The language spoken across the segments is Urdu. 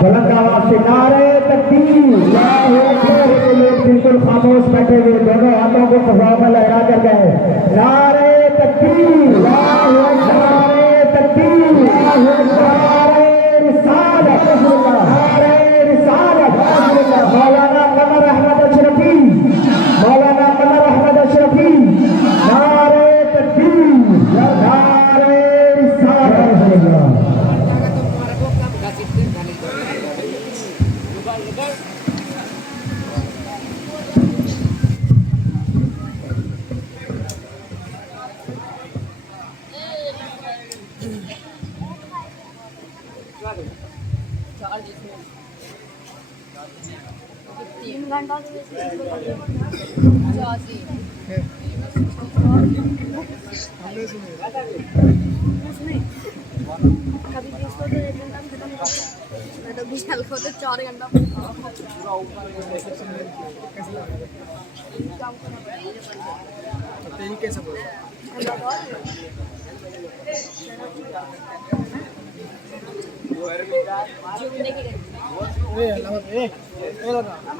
بلند آواز سے نعرے تکبیر، اللہ اکبر۔ لوگ بالکل خاموش بیٹھے ہوئے دونوں ہاتھوں کو فضا میں لہرا کر گئے نعرے تکبیر، نعرے تکبیر، نعرے رسالت، نعرے رسالت۔ مولانا قمر احمد اشرفی، مولانا قمر احمد اشرفی، نعرے تکبیر، نعرے رسالت۔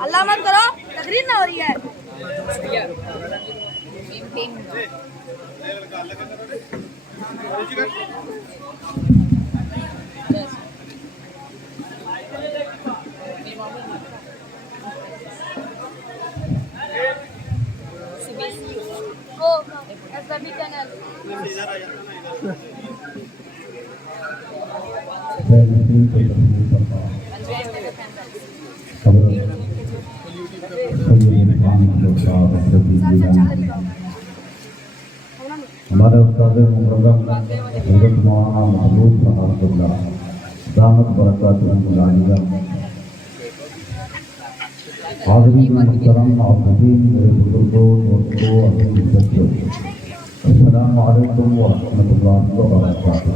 اللہ مت کرو، تقریر نہ ہو رہی ہے۔ ہمارے استاد مکرم حضرت مولانا محمود صاحب اللہ دامت برکاتہ العالیہ، حاضرین محترم حاضرین، میرے بزرگوں دوستوں، عزیز بچوں، السلام علیکم ورحمۃ اللہ وبرکاتہ۔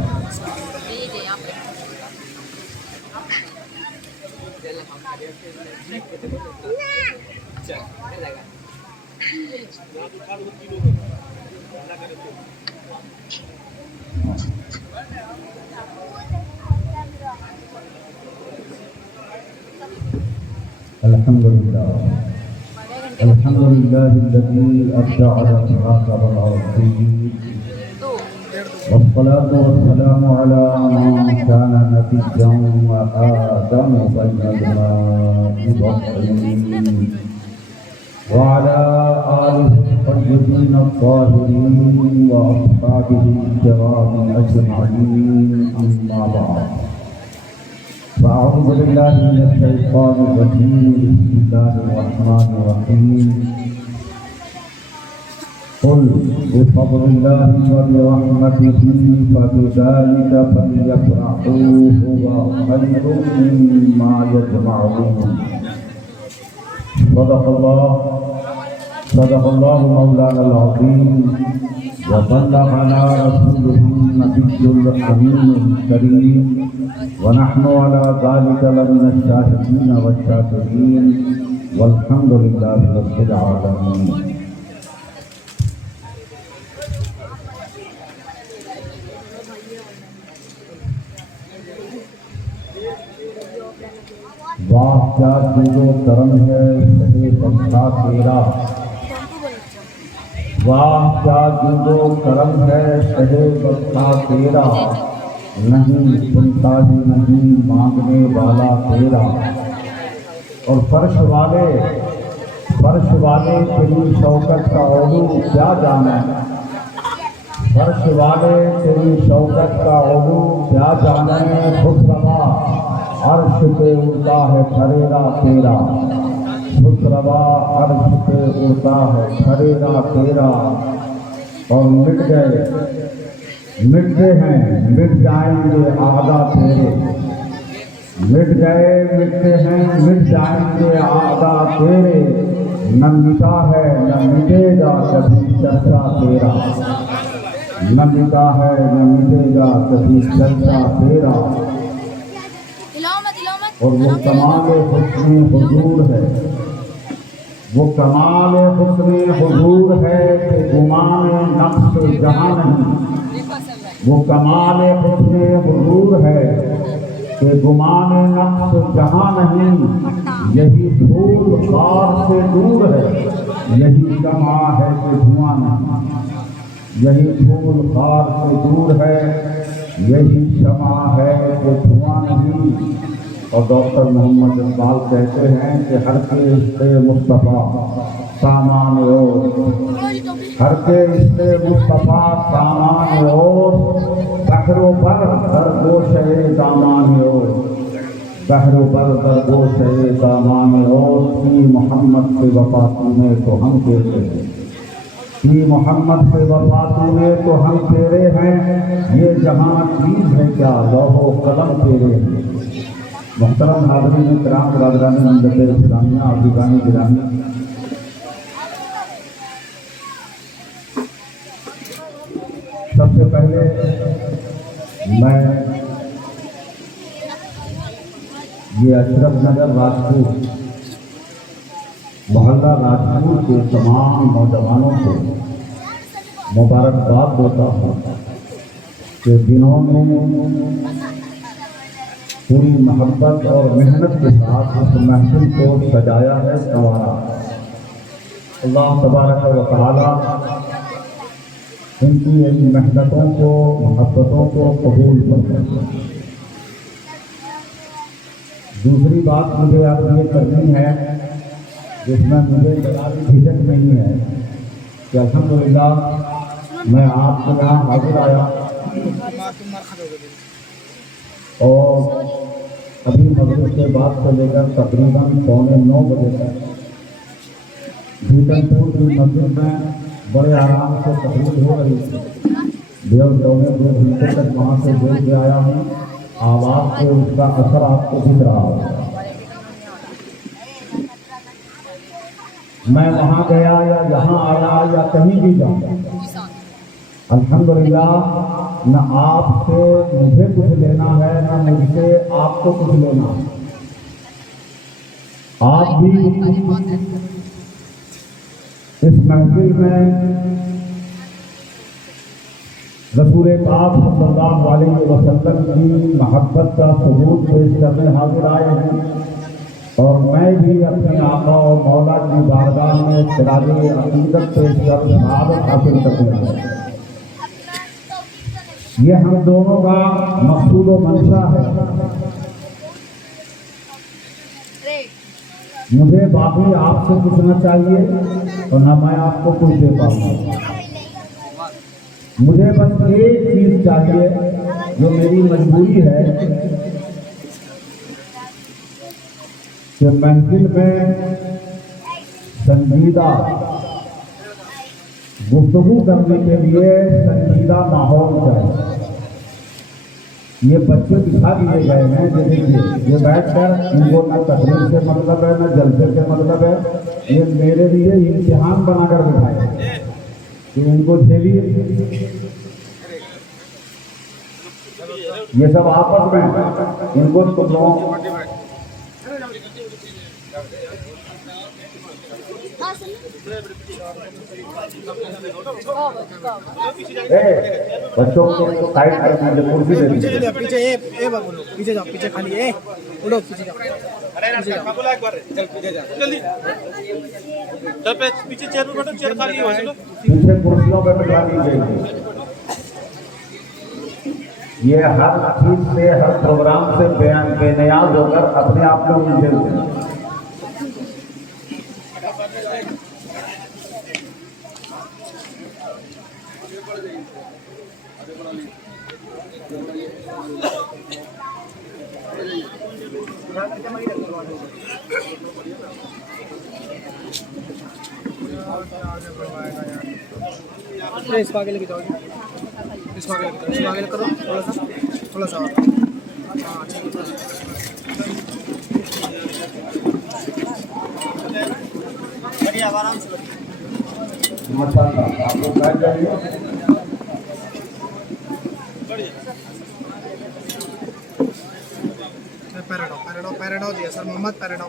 الحمد لله الذي أبدع الأخلاق والعرفين، والصلاة والسلام على من كان نبيا وآدم بين الماء والطين، وعلى آله الطيبين الطاهرين وأصحابه الكرام أجمعين، أما بعد، فأعوذ بالله من الشيطان الرجيم، بسم الله الرحمن الرحيم، قل بفضل الله وبرحمته فبذلك فليفرحوا هو خير مما يجمعون۔ صدق الله مولانا العظيم، وبلغنا رسوله النبي الأمين الكريم، ونحن على ذلك لمن الشاهدين والشاكرين، والحمد لله رب العالمين۔ واہ کیا جود و کرم ہے شہ بخشا تیرا، واہ کیا جود و کرم ہے شہ بخشا تیرا، نہیں سنتا ہی نہیں مانگنے والا تیرا۔ اور فرش والے تیری شوکت کا علو کیا جانے، فرش والے تیری شوکت کا علو کیا جانے، خوش روا عرش پہ اڑتا ہے کھریرا تیرا، خوش روا عرش پہ اڑتا ہے کھریرا تیرا۔ اور مٹتے ہیں مٹ جائیں گے اعدا تیرے، مٹ گئے مٹتے ہیں مٹ جائیں گے اعدا تیرے، نہ مٹا ہے نہ مٹے گا کبھی چرچا تیرا، نہ مٹا ہے نہ مٹے گا کبھی چرچا تیرا۔ اور وہ کمال حسن حضور ہے، وہ کمال حسن حضور ہے کہ گمان نقش جہاں نہیں، وہ کمال حسن حضور ہے کہ گمان نفس جہاں نہیں، یہی پھول خار سے دور ہے، یہی شمع ہے کہ دھواں نہیں، یہی پھول خار سے دور ہے، یہی شمع ہے کہ دھواں نہیں۔ اور ڈاکٹر محمد اقبال کہتے ہیں کہ ہر کے عشق مصطفیٰ سامان اور، ہر کے عشق مصطفیٰ سامان اور، بحر و بر در گوشۂ دامان اور، بحر و بر در گوشۂ دامان اور، کی محمد سے وفا تمہیں تو ہم کہتے ہیں، کی محمد سے وفا تمہیں تو ہم تیرے ہیں، یہ جہاں چیز ہے کیا لوح و قلم تیرے ہیں۔ محترم حاضرین کرام، برادران ملت اسلامیہ، عزیزان گرامی، سب سے پہلے میں یہ اشرف نگر راجپور محلہ راجپور کے تمام نوجوانوں کو مبارکباد دیتا ہوں کہ جنہوں نے پوری محبت اور محنت کے ساتھ اس محفل کو سجایا ہے، سنوارا۔ اللہ تبارک و تعالی ان کی ان محنتوں کو، محبتوں کو قبول فرمائے۔ دوسری بات مجھے آپ یہ کرنی ہے، جس میں مجھے ذرا بھی جھجک نہیں ہے، کہ الحمدللہ میں آپ کے یہاں حاضر آیا اور ابھی مغرب کے بعد سے لے کر تقریباً 8:45 بجے تک بھیٹن پور کی مسجد میں بڑے آرام سے تقریر ہو رہی تھی۔ 2 گھنٹے تک وہاں سے دیکھ کے آیا ہوں، آواز سے اس کا اثر آپ کو دکھ رہا ہوگا۔ میں وہاں گیا یا یہاں آیا یا کہیں بھی جاؤں، الحمدللہ نہ آپ سے مجھے کچھ لینا ہے، نہ مجھ سے آپ کو کچھ لینا ہے۔ آپ بھی اس محفل میں رسول پاک صلی اللہ علیہ وسلم کی محبت کا ثبوت پیش کرنے حاضر آئے ہیں، اور میں بھی اپنے آقا اور مولا کی بارگاہ میں خراج عقیدت پیش کر سعادت حاصل کرنے آئے ہیں۔ یہ ہم دونوں کا مقصود و منشا ہے۔ مجھے باقی آپ سے کچھ نہ چاہیے اور نہ میں آپ کو کچھ دے پاؤں گا۔ مجھے بس ایک چیز چاہیے جو میری مجبوری ہے، کہ محفل میں سنجیدہ گفتگو کرنے کے لیے سنجیدہ ماحول چاہیے۔ یہ بچے دکھا دیے گئے ہیں، دیکھیے یہ بیٹھ کر ان کو نہ تقریر سے مطلب ہے نہ جلسے سے مطلب ہے، یہ میرے لیے امتحان بنا کر بٹھائے کہ ان کو جھیلیے۔ یہ سب آپس میں ان کو بچوں کو سائڈ کرنے کے کرسی دے دیجیے۔ پیچھے جاؤ، پیچھے خالی ہے، اڑو پیچھے جاؤ، پیچھے چیئر پہ بیٹھو، چیئر خالی ہے، پیچھے کرسیوں پہ بٹھا دیجیے۔ یہ ہر چیز سے، ہر پروگرام سے بے نیاز ہو کر اپنے آپ میں الجھے ہوئے ہیں۔ اس کو آگے لے کے جاؤ، اس کو آگے کرو، تھوڑا سا اور۔ ہاں ٹھیک ہے، آرام سے ماشاءاللہ، آپ لوگ بیٹھ جائیے۔ پیراڈو دیا سر محمد، پیراڈو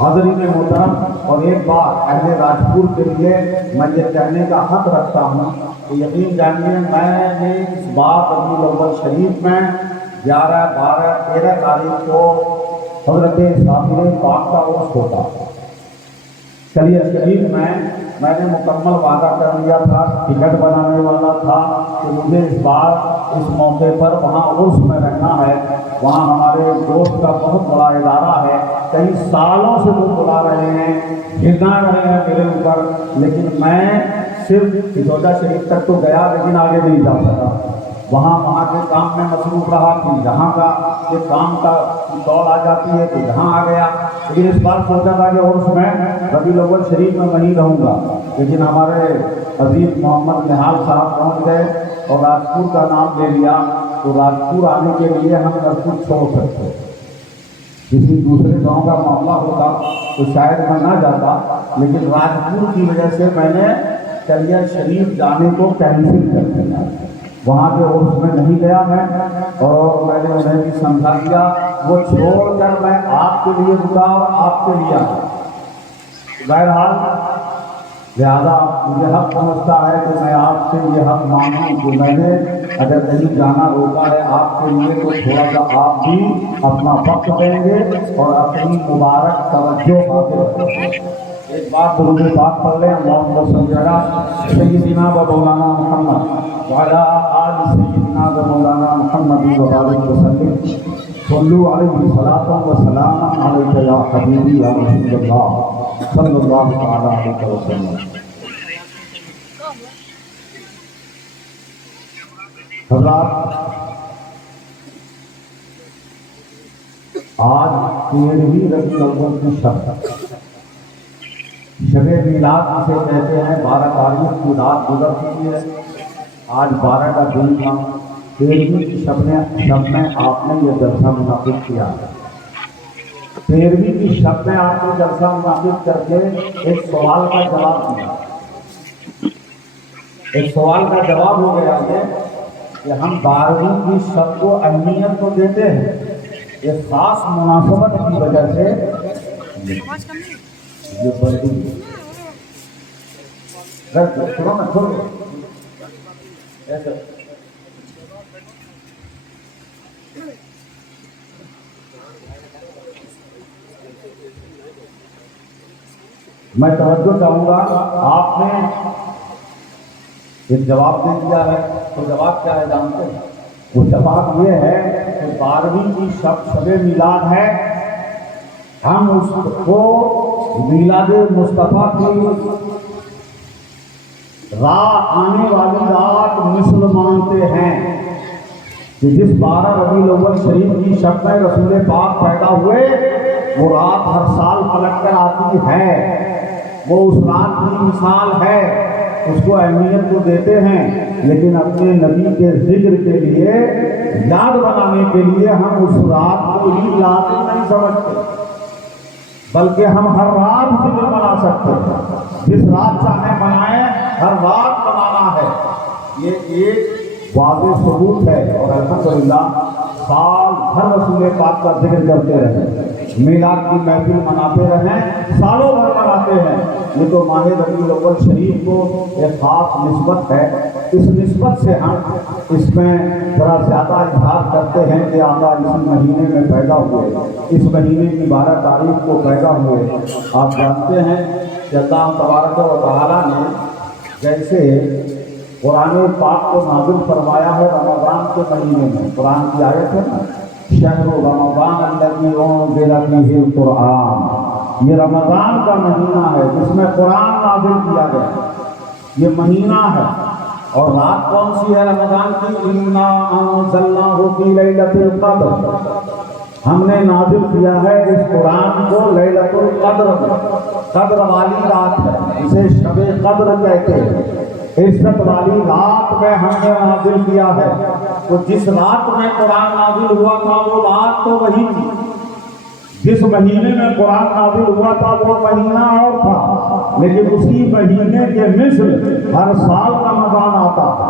حاضرین محترم، اور ایک بات اہل راجپور کے لیے میں یہ کہنے کا حق رکھتا ہوں کہ یقین جانیے میں نے اس بار ربیع الاول شریف میں 11، 12، 13 تاریخ کو حضرت سافر پاک کا عرس ہوتا چلیے شریف میں نے مکمل وعدہ کر لیا تھا، ٹکٹ بنانے والا تھا کہ مجھے اس بار اس موقع پر وہاں عرس میں رہنا ہے۔ وہاں ہمارے دوست کا بہت بڑا ادارہ ہے، کئی سالوں سے وہ بلا رہے ہیں، گرنا رہے ہیں میرے اوپر، لیکن میں صرف سجودہ شریف تک تو گیا لیکن آگے نہیں جا سکا۔ وہاں کے کام میں مصروف رہا کہ جہاں کا یہ کام کا دوڑ آ جاتی ہے تو جہاں آ گیا، لیکن اس بار سوچا تھا کہ عرس میں ربیع الاول شریف میں وہیں رہوں گا، لیکن ہمارے عزیز محمد نہال صاحب پہنچ گئے اور راجپور کا نام لے لیا، تو راجپور آنے کے لیے ہم سب کچھ چھوڑ سکتے، کسی دوسرے گاؤں کا معاملہ ہوتا تو شاید میں نہ جاتا، لیکن راجپور کی وجہ سے میں نے چلیا شریف جانے کو کینسل کر دیا۔ وہاں کے عرس میں نہیں گیا میں، اور میں نے انہیں بھی سمجھا دیا، وہ چھوڑ کر میں آپ کے لیے رکا اور آپ کے لیے آیا۔ بہرحال لہذا مجھے حق پہنچتا ہے کہ میں آپ سے یہ حق مانگوں کہ میں نے اگر کہیں جانا روکا ہے آپ کے لیے تو تھوڑا سا آپ بھی اپنا وقت دیں گے اور اپنی مبارک توجہ حاصل کریں گے۔ ایک بات درود پاک پڑھ لیں، اللہم صلی علی سیدنا و مولانا محمد وعلی آل سیدنا و مولانا محمد وبارک وسلم، صلوا علیہ صلاۃ و سلام علیک یا حبیبی یا رسول اللہ صلی اللہ تعالی علیہ وسلم۔ حضرات، آج 13ویں ربیع الاول کی شب میلاد جسے کہتے ہیں، 12 تاریخ کی رات گزر چکی ہے، آج 12 کا دن تھا، 13ویں کی شب میں آپ نے یہ جلسہ منعقد کیا ہے۔ 13ویں کی شب میں آپ نے جلسہ منعقد کر کے ایک سوال کا جواب دیا۔ ایک سوال کا جواب ہو گیا ہے کہ ہم 12ویں کی شب کو اہمیت تو دیتے ہیں، ایک خاص مناسبت کی وجہ سے یہ بڑی میں توجہ چاہوں گا، آپ نے ایک جواب دے دیا ہے، تو جواب کیا ہے جانتے ہیں؟ وہ جواب یہ ہے کہ 12ویں کی شب میلاد ہے، ہم اس کو میلاد مصطفیٰ کی آنے والی رات مثل مانتے ہیں کہ جس 12 ربیع الاول شریف کی شب میں رسول پاک پیدا ہوئے، وہ رات ہر سال پلٹ کر آتی ہے، وہ اس رات کی مثال ہے، اس کو اہمیت تو دیتے ہیں، لیکن اپنے نبی کے ذکر کے لیے، یاد بنانے کے لیے ہم اس رات کو ہی لازم نہیں سمجھتے، بلکہ ہم ہر رات ذکر بنا سکتے ہیں، جس رات چاہے بنائیں، ہر رات بنانا ہے۔ یہ ایک واضح ثبوت ہے، اور الحمدللہ سال بھر رسول پاک کا ذکر کرتے رہیں، میلاد کی محفل مناتے رہیں، سالوں بھر مناتے ہیں۔ یہ تو ماہ ربیع الاول شریف کو ایک خاص نسبت ہے، اس نسبت سے ہم اس میں ذرا زیادہ اظہار کرتے ہیں کہ آقا اسی مہینے میں پیدا ہوئے، اس مہینے کی 12 تاریخ کو پیدا ہوئے۔ آپ جانتے ہیں کہ اللہ تبارک و تعالیٰ نے جیسے قرآن پاک کو نازل فرمایا ہے رمضان کے مہینے میں، قرآن کی آیت ہے نا، شہر رمضان الذی انزل فیہ القرآن، یہ رمضان کا مہینہ ہے جس میں قرآن نازل کیا گیا، یہ مہینہ ہے، اور رات کون سی ہے رمضان کی؟ انا انزلناہ فی لیلۃ القدر، ہم نے نازل کیا ہے اس قرآن کو لیلۃ القدر، قدر والی رات ہے، اسے شب قدر کہتے ہیں، عزت والی رات میں ہم نے نازل کیا ہے۔ تو جس رات میں قرآن نازل ہوا تھا وہ رات تو وہی تھی، جس مہینے میں قرآن نازل ہوا تھا وہ مہینہ اور تھا، لیکن اسی مہینے کے مثل ہر سال رمضان آتا ہے،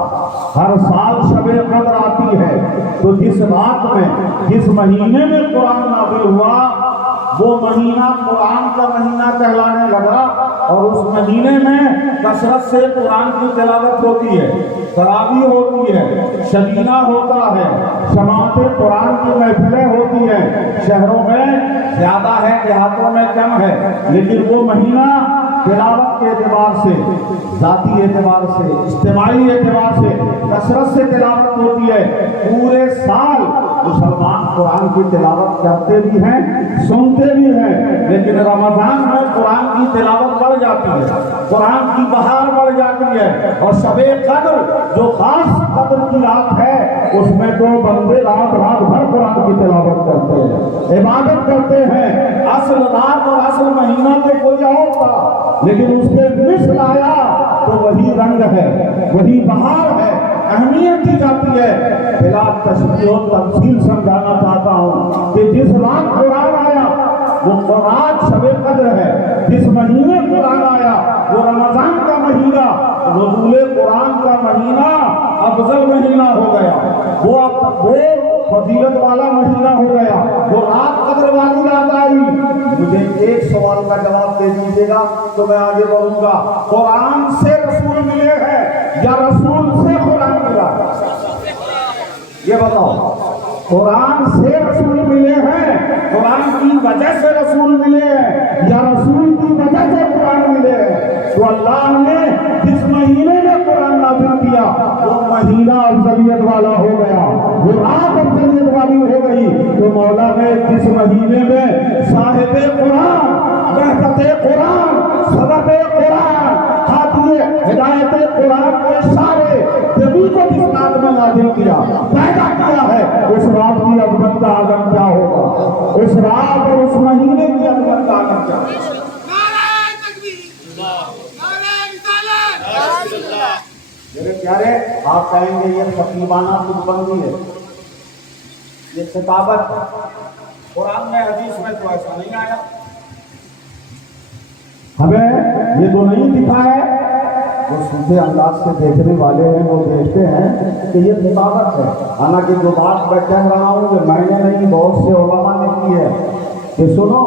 ہر سال شب قدر آتی ہے۔ تو جس رات میں، جس مہینے میں قرآن نازل ہوا وہ مہینہ قرآن کا کہلانے لگا، اور اس مہینے میں کثرت سے قرآن کی تلاوت ہوتی ہے، تراویح ہوتی ہے، شبینہ ہوتا ہے، سماعت قرآن کی محفلیں ہوتی ہیں۔ شہروں میں زیادہ ہے، دیہاتوں میں کم ہے، لیکن وہ مہینہ تلاوت کے اعتبار سے، ذاتی اعتبار سے، اجتماعی اعتبار سے کثرت سے تلاوت ہوتی ہے۔ پورے سال مسلمان قرآن کی تلاوت کرتے بھی ہیں، سنتے بھی ہیں، لیکن رمضان میں قرآن کی تلاوت بڑھ جاتی ہے، قرآن کی بہار بڑھ جاتی ہے۔ اور شب قدر جو خاص قدر کی رات ہے، اس میں تو بندے رات بھر قرآن کی تلاوت کرتے ہیں، عبادت کرتے ہیں۔ اصل رات اور اصل مہینہ تو کوئی اور تھا، لیکن اس کے مثل آیا تو وہی رنگ ہے، وہی بہار ہے، اہمیت دی جاتی ہے۔ بلا تشبیہ و تمثیل سمجھانا چاہتا ہوں کہ جس رات قرآن آیا وہ قرآن شب قدر ہے، جس مہینے قرآن آیا وہ رمضان کا مہینہ، نزول قرآن کا مہینہ افضل مہینہ ہو گیا، وہ فضیلت والا مہینہ ہو گیا، وہ رات قدر والی رات آئی۔ مجھے ایک سوال کا جواب دے دیجیے گا تو میں آگے بڑھوں گا۔ قرآن سے رسول ملے ہیں یا رسول سے قرآن ملا؟ یہ بتاؤ، قرآن سے رسول ملے ہیں، قرآن کی وجہ سے رسول ملے ہیں، یا رسول کی وجہ سے قرآن ملے ہیں؟ تو اللہ نے جس مہینے میں قرآن نازل کیا وہ مہینہ افضلیت والا ہو گیا، وہ رات افضلیت والی ہو گئی۔ تو مولا نے جس مہینے میں صاحب قرآن، بہتت قرآن، سبب قرآن، خاتم ہدایت قرآن کے سارے نبی کو جس رات میں نازل کیا، پیدا کیا ہے، اس رات کی عظمت کا عالم کیا ہوگا، اس رات اور اس مہینے کی عظمت کا عالم کیا ہوگا۔ میرے پیارے، آپ کہیں گے یہ خطیبانہ خود بندی ہے، یہ خطابت ہے، قرآن میں حدیث میں تو ایسا نہیں آیا، ہمیں یہ تو نہیں دکھا ہے۔ جو سیدھے انداز سے دیکھنے والے ہیں وہ دیکھتے ہیں کہ یہ خطابت ہے، حالانکہ جو بات میں کہہ رہا ہوں کہ میں نے نہیں، بہت سے علماء نے کی ہے کہ سنو،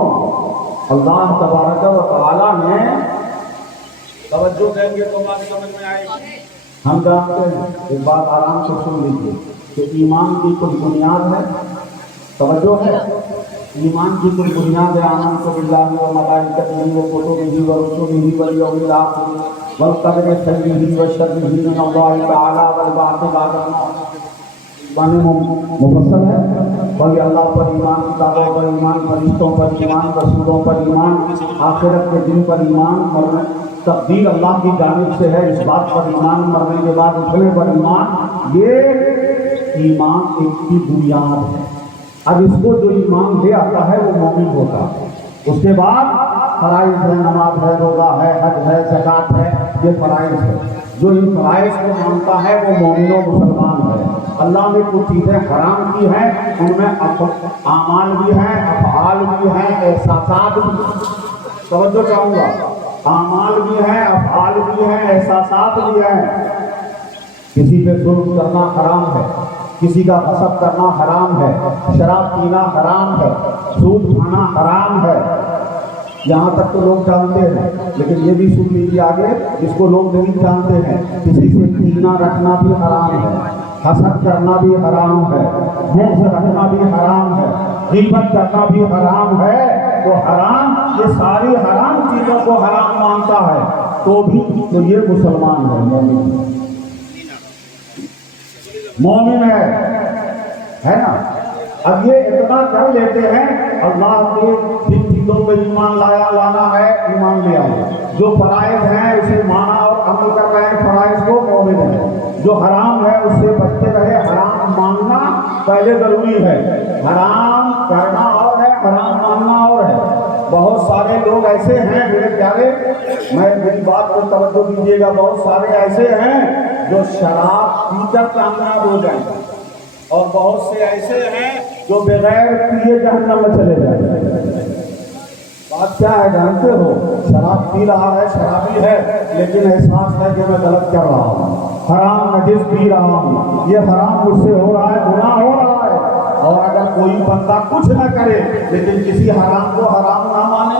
اللہ تبارک و تعالیٰ نے، توجہ دیں گے تو بات سمجھ میں آئے گی۔ ہم جانتے ہیں، ایک بات آرام سے سن لیجیے کہ ایمان کی کچھ بنیاد ہے، توجہ ہے، ایمان کی کچھ بنیاد ہے۔ آمنت باللہ و ملائکتہ و کتبہ و رسلہ والیوم الآخر والقدر خیرہ و شرہ من اللہ تعالی والبعث بعد الموت۔ مفصل ہے، بھائی اللہ پر ایمان، کتابوں پر ایمان، فرشتوں پر ایمان، رسولوں پر ایمان، آخرت کے دن پر ایمان، تقدیر اللہ کی جانب سے ہے، اس بات پر ایمان، مرنے کے بعد اٹھنے پر ایمان، یہ ایمان ایک کی بنیاد ہے۔ اب اس کو جو ایمان لے آتا ہے وہ مومن ہوتا ہے۔ اس کے بعد فرائض ہے، نماز ہے، روزہ ہے، حج ہے، زکوٰۃ ہے، یہ فرائض ہے۔ جو ان فرائض کو مانتا ہے وہ مومن و مسلمان ہے۔ اللہ نے کچھ چیزیں حرام کی ہیں، ان میں اعمال بھی ہیں، افعال بھی ہیں، احساسات بھی ہیں۔ توجہ چاہوں گا، اعمال بھی ہیں، افعال بھی ہیں، احساسات بھی ہیں۔ کسی پہ ظلم کرنا حرام ہے، کسی کا غصب کرنا حرام ہے، شراب پینا حرام ہے، سود کھانا حرام ہے، یہاں تک تو لوگ جانتے ہیں، لیکن یہ بھی سن لیجیے آگے، جس کو لوگ نہیں جانتے ہیں، کسی سے کینہ رکھنا بھی حرام ہے، حسد کرنا بھی حرام ہے، بغض رکھنا بھی حرام ہے، غیبت کرنا بھی حرام ہے۔ تو حرام، یہ ساری حرام چیزوں کو حرام مانتا ہے تو بھی تو یہ مسلمان ہے، مومن ہے نا۔ اب یہ اتنا کر لیتے ہیں، اللہ کے جن چیزوں پہ ایمان لانا ہے ایمان لے آئے، جو فرائض ہیں اسے مانا اور عمل کر رہے ہیں، فرائض کو مومن ہے۔ جو حرام ہے اس سے بچتے رہے، حرام ماننا پہلے ضروری ہے، حرام کرنا اور ہے، حرام ماننا اور ہے۔ بہت سارے لوگ ایسے ہیں میرے پیارے، میری بات کو توجہ دیجیے گا، بہت سارے ایسے ہیں جو شراب پی کر کامیاب ہو جائیں، اور بہت سے ایسے ہیں جو بغیر پیے جہنم میں چلے جائیں۔ بات کیا ہے جانتے ہو؟ شراب پی رہا ہے، شرابی ہے، لیکن احساس ہے کہ میں غلط کر رہا ہوں، حرام نجس پی رہا ہوں، یہ حرام مجھ سے ہو رہا ہے، گناہ ہو رہا ہے۔ اور اگر کوئی بندہ کچھ نہ کرے لیکن کسی حرام کو حرام نہ مانے،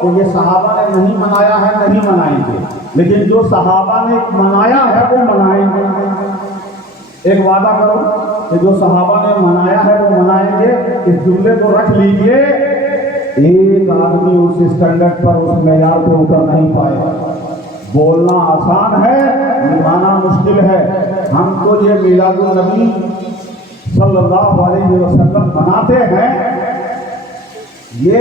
کہ یہ صحابہ نے نہیں منایا ہے نہیں منائیں گے، لیکن جو صحابہ نے منایا ہے وہ منائیں گے۔ ایک وعدہ کرو کہ جو صحابہ نے منایا ہے وہ منائیں گے۔ اس جملے کو رکھ لیجئے، ایک آدمی اس اسٹینڈرڈ پر اس معیار پہ اتر نہیں پائے گا۔ بولنا آسان ہے، نبھانا مشکل ہے۔ ہم تو یہ میلاد النبی صلی اللہ علیہ وسلم مناتے ہیں، یہ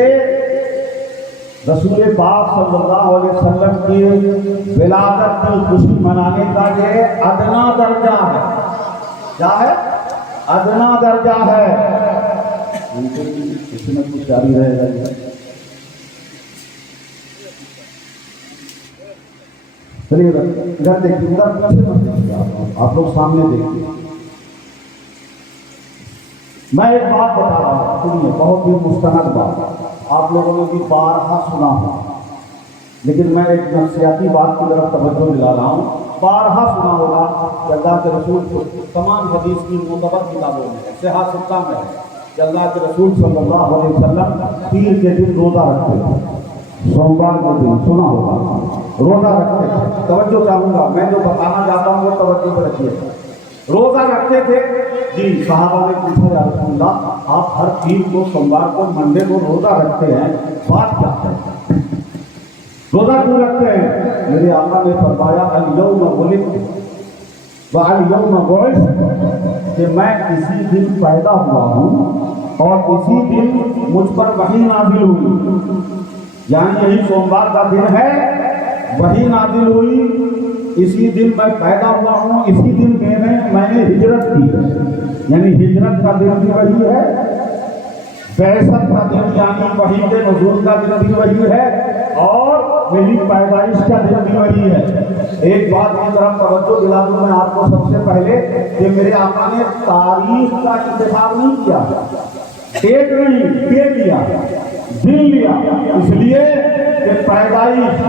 رسول پاک صلی اللہ علیہ وسلم کی ولادت کی خوشی منانے کا یہ ادنا درجہ ہے۔ کیا ہے؟ ادنا درجہ ہے۔ اس میں کچھ جاری رہے گا۔ چلیے ادھر دیکھیے، ادھر پیچھے مت دیکھیے، آپ لوگ سامنے دیکھیے۔ میں ایک بات بتا رہا ہوں، سنیے، بہت ہی مستند بات، آپ لوگوں نے بھی بارہا سنا ہو، لیکن میں ایک نفسیاتی بات کی طرف توجہ دلا رہا ہوں۔ بارہا سنا ہوگا کہ اللہ کے رسول کو تمام حدیث کی معتبر کتابوں میں صحیح ستہ میں ہے کہ اللہ کے رسول صلی اللہ علیہ وسلم پیر کے دن روزہ رکھتے تھے، سوموار کے دن سنا ہوگا روزہ رکھتے تھے۔ توجہ چاہوں گا، میں جو بتانا چاہتا ہوں وہ توجہ پہ رکھیے۔ روزہ رکھتے تھے جی۔ صحابہ نے پوچھا، یا رسول اللہ آپ ہر پیر کو، سوموار کو، منڈے کو روزہ رکھتے ہیں، بات کیا ہے؟ روزہ کیوں رکھتے ہیں؟ میرے آقا نے فرمایا الیوم ولدت والیوم بعثت، کہ میں اسی دن پیدا ہوا ہوں اور اسی دن مجھ پر وحی نازل ہوئی، یعنی یہی سوموار کا دن ہے، وحی نازل ہوئی، اسی دن میں پیدا ہوا ہوں، اسی دن میں نے ہجرت کی ہے، یعنی ہجرت کا دن بھی وہی ہے، بعثت کا دن یعنی وحی کے نزول کا دن بھی وہی ہے، اور میری پیدائش کا دن بھی وہی ہے۔ ایک بات کی طرف توجہ دلا دوں میں آپ کو سب سے پہلے کہ میرے آقا نے تاریخ کا انتخاب نہیں کیا، ڈیٹ نہیں، ڈیٹ لیا، دن لیا، اس لیے کہ پیدائش،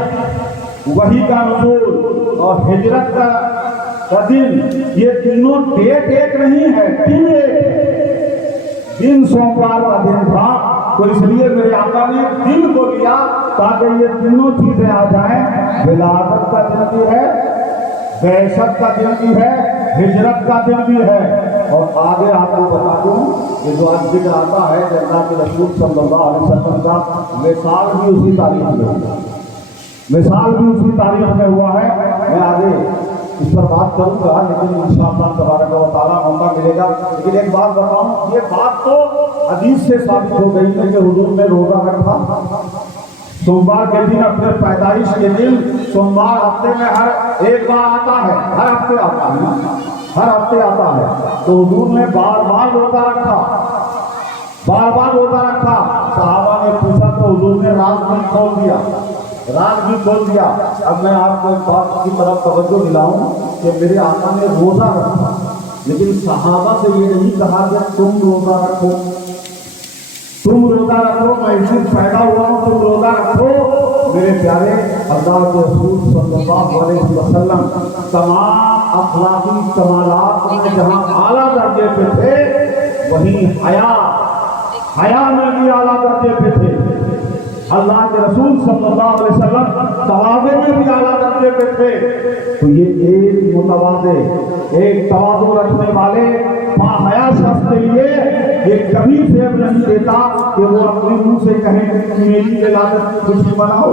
وحی کا نزول اور ہجرت کا دن، یہ تینوں ڈیٹ ایک نہیں ہے، دن ایک ہے۔ دن سوموار کا دن تھا، تو اس لیے میرے آقا نے دن کو لیا تاکہ یہ تینوں چیزیں آ جائیں۔ ولادت کا دن بھی ہے، بعثت کا دن بھی ہے، ہجرت کا دن بھی ہے۔ اور آگے آپ کو بتا دوں کہ جو آج ذکر آتا ہے کہ اللہ کے رسول صلی اللہ علیہ وسلم کا وصال بھی اسی تاریخ میں ہوا، وصال بھی اسی تاریخ میں ہوا ہے۔ میں آگے اس پر بات کروں گا، لیکن انشاءاللہ تبارک و تعالیٰ موقع ملے گا۔ لیکن ایک بات بتاؤں، یہ بات تو حدیث سے ثابت ہو گئی ہے کہ حضور نے روزہ رکھا سوموار کے دن، اپنے پیدائش کے دن۔ سوموار ہفتے میں ہر ایک بار آتا ہے، ہر ہفتے آتا ہے، ہر ہفتے آتا ہے، تو حضور نے بار بار روزہ رکھا، بار بار روزہ رکھا۔ صحابہ نے پوچھا تو حضور نے راز بھی کھول دیا، راز بھی کھول دیا۔ اب میں آپ کو ایک بات کی طرف توجہ دلاؤں کہ میرے آقا نے روزہ رکھا، لیکن صحابہ سے یہ نہیں کہا کہ تم روزہ رکھو، تم روزہ رکھو، میں اس دن پیدا ہوا ہوں، تم روزہ رکھو۔ میرے پیارے اللہ کے رسول صلی اللہ علیہ وسلم تمام اخلاقی کمالات میں جہاں اعلیٰ درجے پہ تھے، وہیں حیا میں بھی اعلیٰ درجے پہ تھے۔ اللہ کے رسول صلی اللہ علیہ وسلم تواضع میں بھی اعلیٰ درجے پہ تھے۔ تو یہ ایک متواضع، ایک تواضع رکھنے والے باحیا شخص کے لیے یہ کبھی فیب نہیں دیتا کہ وہ اپنے منہ سے کہیں کہ میری ولادت کی خوشی مناؤ،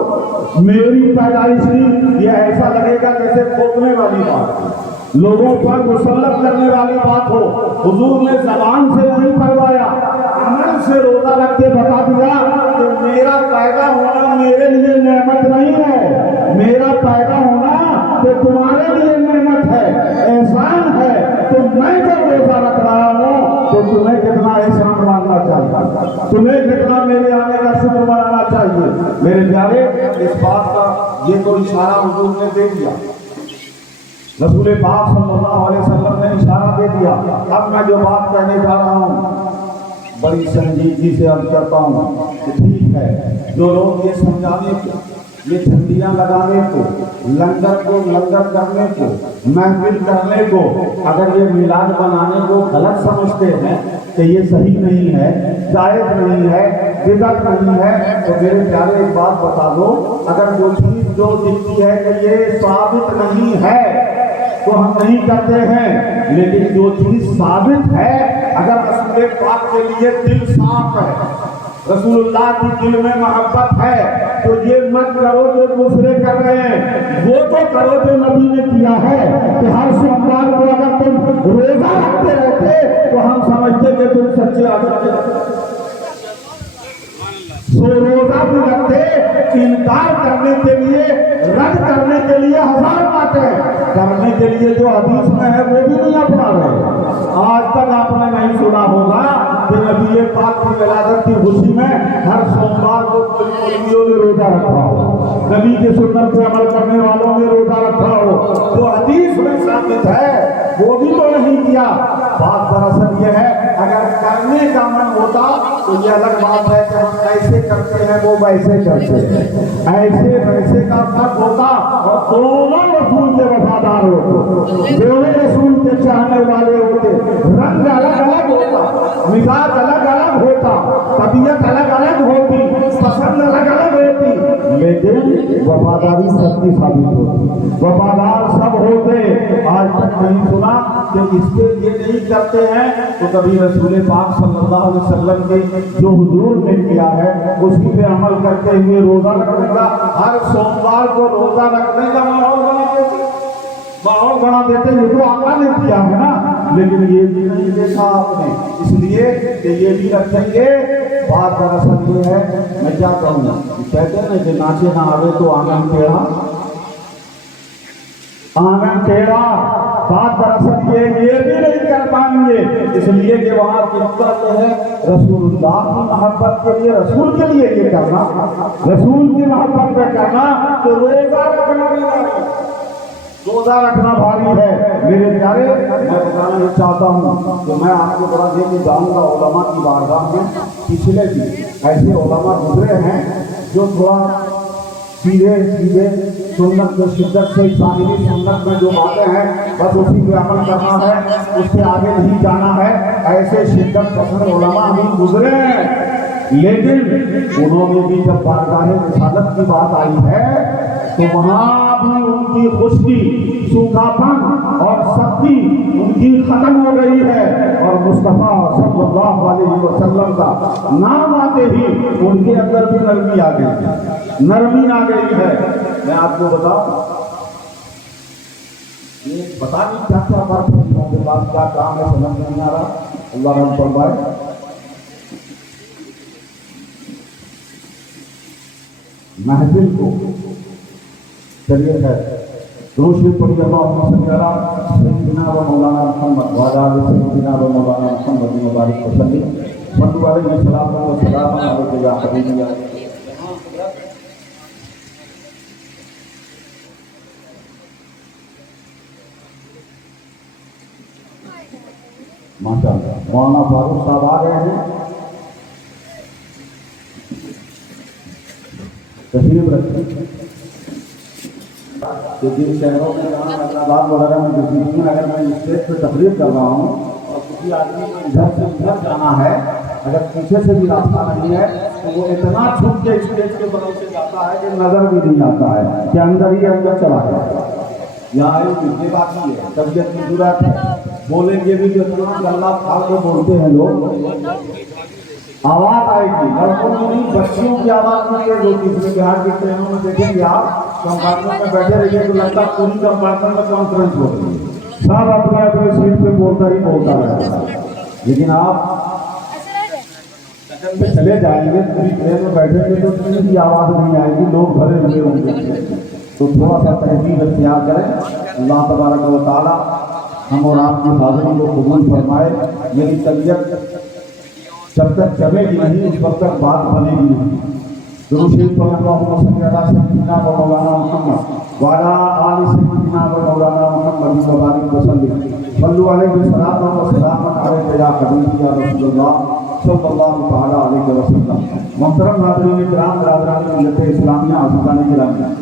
میری پیدائش کی۔ یہ ایسا لگے گا جیسے تھوپنے والی بات، لوگوں پر مسلط کرنے والی بات ہو۔ حضور نے زبان سے نہیں پڑھوایا، عمل سے روزہ رکھ کے بتا دیا کہ میرا پیدا ہونا میرے لیے نعمت نہیں ہے، میرا پیدا ہونا تو تمہارے لیے نعمت ہے، احسان ہے۔ تو میں جب روزہ رکھ رہا ہوں تو تمہیں کتنا احسان ماننا چاہیے، تمہیں کتنا میرے آنے کا شکر منانا چاہیے۔ میرے پیارے، اس بات کا یہ تو اشارہ حضور نے دے دیا، رسول پاک صلی اللہ علیہ وسلم نے اشارہ دے دیا۔ اب میں جو بات کہنے جا رہا ہوں بڑی سنجیدگی سے عرض کرتا ہوں کہ ٹھیک ہے، جو لوگ یہ سمجھانے کو، یہ جھنڈیاں لگانے کو، لنگر کرنے کو، محفل کرنے کو، اگر یہ میلاد بنانے کو غلط سمجھتے ہیں کہ یہ صحیح نہیں ہے، جائز نہیں ہے، بدعت نہیں ہے، تو میرے پیارے ایک بات بتا دو، اگر وہ چیز جو دکھتی ہے کہ یہ ثابت نہیں ہے تو ہم نہیں کرتے ہیں، لیکن جو چیز ثابت ہے، اگر رسول پاک کے لیے دل صاف ہے، رسول اللہ کی دل میں محبت ہے، تو یہ مت کرو جو دوسرے کر رہے ہیں، وہ تو کرو جو نبی نے کیا ہے کہ ہر سوموار کو اگر تم روزہ رکھتے رہتے تو ہم سمجھتے کہ تم سچے آدمی ہو۔ سو روزہ بھی رکھتے، انکار کرنے کے لیے، رد کرنے کے لیے ہزار باتیں، کرنے کے لیے جو حدیث میں ہے وہ بھی نہیں اپنا رہے۔ آج تک آپ نے نہیں سنا ہوگا کہ نبی پاک کی ولادت کی خوشی میں ہر سوموار کو مولویوں نے روزہ رکھا ہو، نبی کے سنت پہ عمل کرنے والوں نے روزہ رکھا ہو، جو حدیث میں ثابت ہے وہ بھی تو نہیں کیا۔ بات دراصل یہ ہے، اگر کرنے کا من ہوتا تو یہ الگ بات ہے کہ ہم ایسے کرتے ہیں وہ ویسے کرتے ہیں، ایسے ویسے کا فرق ہوتا، اور دونوں رسول کے وفادار ہوتے، دونوں رسول کے چاہنے والے ہوتے، رنگ الگ الگ ہوتا، مزاج الگ الگ ہوتا، طبیعت الگ الگ ہوتی، پسند الگ الگ ہوتی، لیکن وفاداری سب کی ثابت ہوتی، وفادار سب ہوتے۔ آج تک نہیں سنا کہ اس کے لیے نہیں کرتے ہیں، تو کبھی رسول پاک صلی اللہ علیہ وسلم کے جو حضور نے کیا ہے اسی پہ عمل کرتے ہوئے روزہ رکھنے کا، ہر سوموار کو روزہ رکھنے کا ماحول بنا دیتے، یہ تو آقا نے کیا ہے نا، لیکن یہ بھی نہیں دیکھا آپ نے، اس لیے کہ یہ بھی رکھیں گے۔ بات دراصل یہ ہے، میں کیا کہوں گا، کہتے ہیں نا کہ ناچے نہ آوے تو آنگن ٹیڑھا، آنگن ٹیڑھا۔ بات دراصل یہ بھی نہیں کر پائیں گے، اس لیے کہ وہاں کی جو ہے رسول اللہ کی محبت کے لیے، رسول کے لیے یہ کرنا، رسول کی محبت پہ کرنا، تو روزہ رکھنا بھی نہیں، روزہ رکھنا بھاری ہے۔ میرے پیارے، میں بتانا یہ چاہتا ہوں کہ میں آپ کو بڑا دے کے جاؤں گا علماء کی بارگاہ میں، پچھلے بھی ایسے علماء گزرے ہیں جو تھوڑا سیدھے سنت میں شدت سے، ظاہری سنت میں جو باتیں ہیں بس اسی پہ عمل کرنا ہے، اس سے آگے نہیں جانا ہے، ایسے شدت پسند علماء بھی گزرے ہیں، لیکن انہوں نے بھی جب بارگاہ رسالت کی بات آئی ہے تو وہاں بھی ان کی خشکی، سوکھا پن اور سختی ان کی ختم ہو گئی ہے، اور مصطفیٰ صلی اللہ علیہ وسلم کا نام آتے ہی ان کے اندر بھی نرمی آ گئی، نرمی آ گئی ہے۔ میں آپ کو بتاؤں، یہ پتا نہیں کیا کیا بات ہے، ان کے پاس کیا کام ہے سمجھ نہیں آ رہا، اللہ رحم فرمائے۔ محفل کو چلیے ہے روشی پڑھی اللہم صلی علی سیدنا و مولانا محمد وعلی آل سیدنا و مولانا محمد مبارک وسلم، صلو علیہ السلام و سلام علیہ یا حبیبی یا ماشاء اللہ۔ مولانا فاروق صاحب آ گئے ہیں، تشریف رکھیں کہ جن شہروں میں جہاں حیدرآباد وغیرہ میں جس میں اگر میں اسٹیج پہ تقریر کر رہا ہوں اور کسی آدمی کو ادھر سے ادھر جانا ہے، اگر پیچھے سے بھی راستہ نہیں ہے تو وہ اتنا چھپ کے اسٹیج کے بغل سے جاتا ہے کہ نظر بھی نہیں آتا ہے کہ اندر ہی اندر چلا جاتا ہے۔ یہاں یہ باقی ہے، طبیعت کی ضرورت ہے، بولیں گے بھی جو اتنا اللہ کھا کے بولتے ہیں لوگ، آواز آئے گی، لڑکوں کی نہیں بچیوں کی آواز میں تیز ہوتی ہے۔ بہار کی ٹرینوں میں دیکھیں گے آپ، کمپارٹمنٹ میں بیٹھے رہیے تو لگتا ہے پوری کمپارٹمنٹ میں کانفرنس ہوتی ہے، سب اپنے اپنے سیٹ پہ بولتا ہی بولتا رہتا ہے، لیکن آپ میں چلے جائیں گے پوری ٹرین میں بیٹھیں گے تو ٹرین کی آواز نہیں آئے گی، لوگ بھرے ہوئے ہوں گے، تو تھوڑا سا تہذیب اختیار کریں۔ اللہ تبارک و تعالیٰ ہم اور آپ کی حاضری کو قبول فرمائے۔ میری طبیعت جب تک جمے گی نہیں اس وقت تک بات بنے گی نہیں۔ درود شریف پڑھیں اللہم صلی علی سیدنا و مولانا محمد وعلی آل سیدنا و مولانا محمد مبارک وسلم، صلو علیہ الصلاۃ والسلام علیہ یا حبیبی یا رسول اللہ صلی اللہ تعالی علیہ وسلم۔ محترم حاضرین کرام، برادران ملت اسلامیہ، عزیزان گرامی،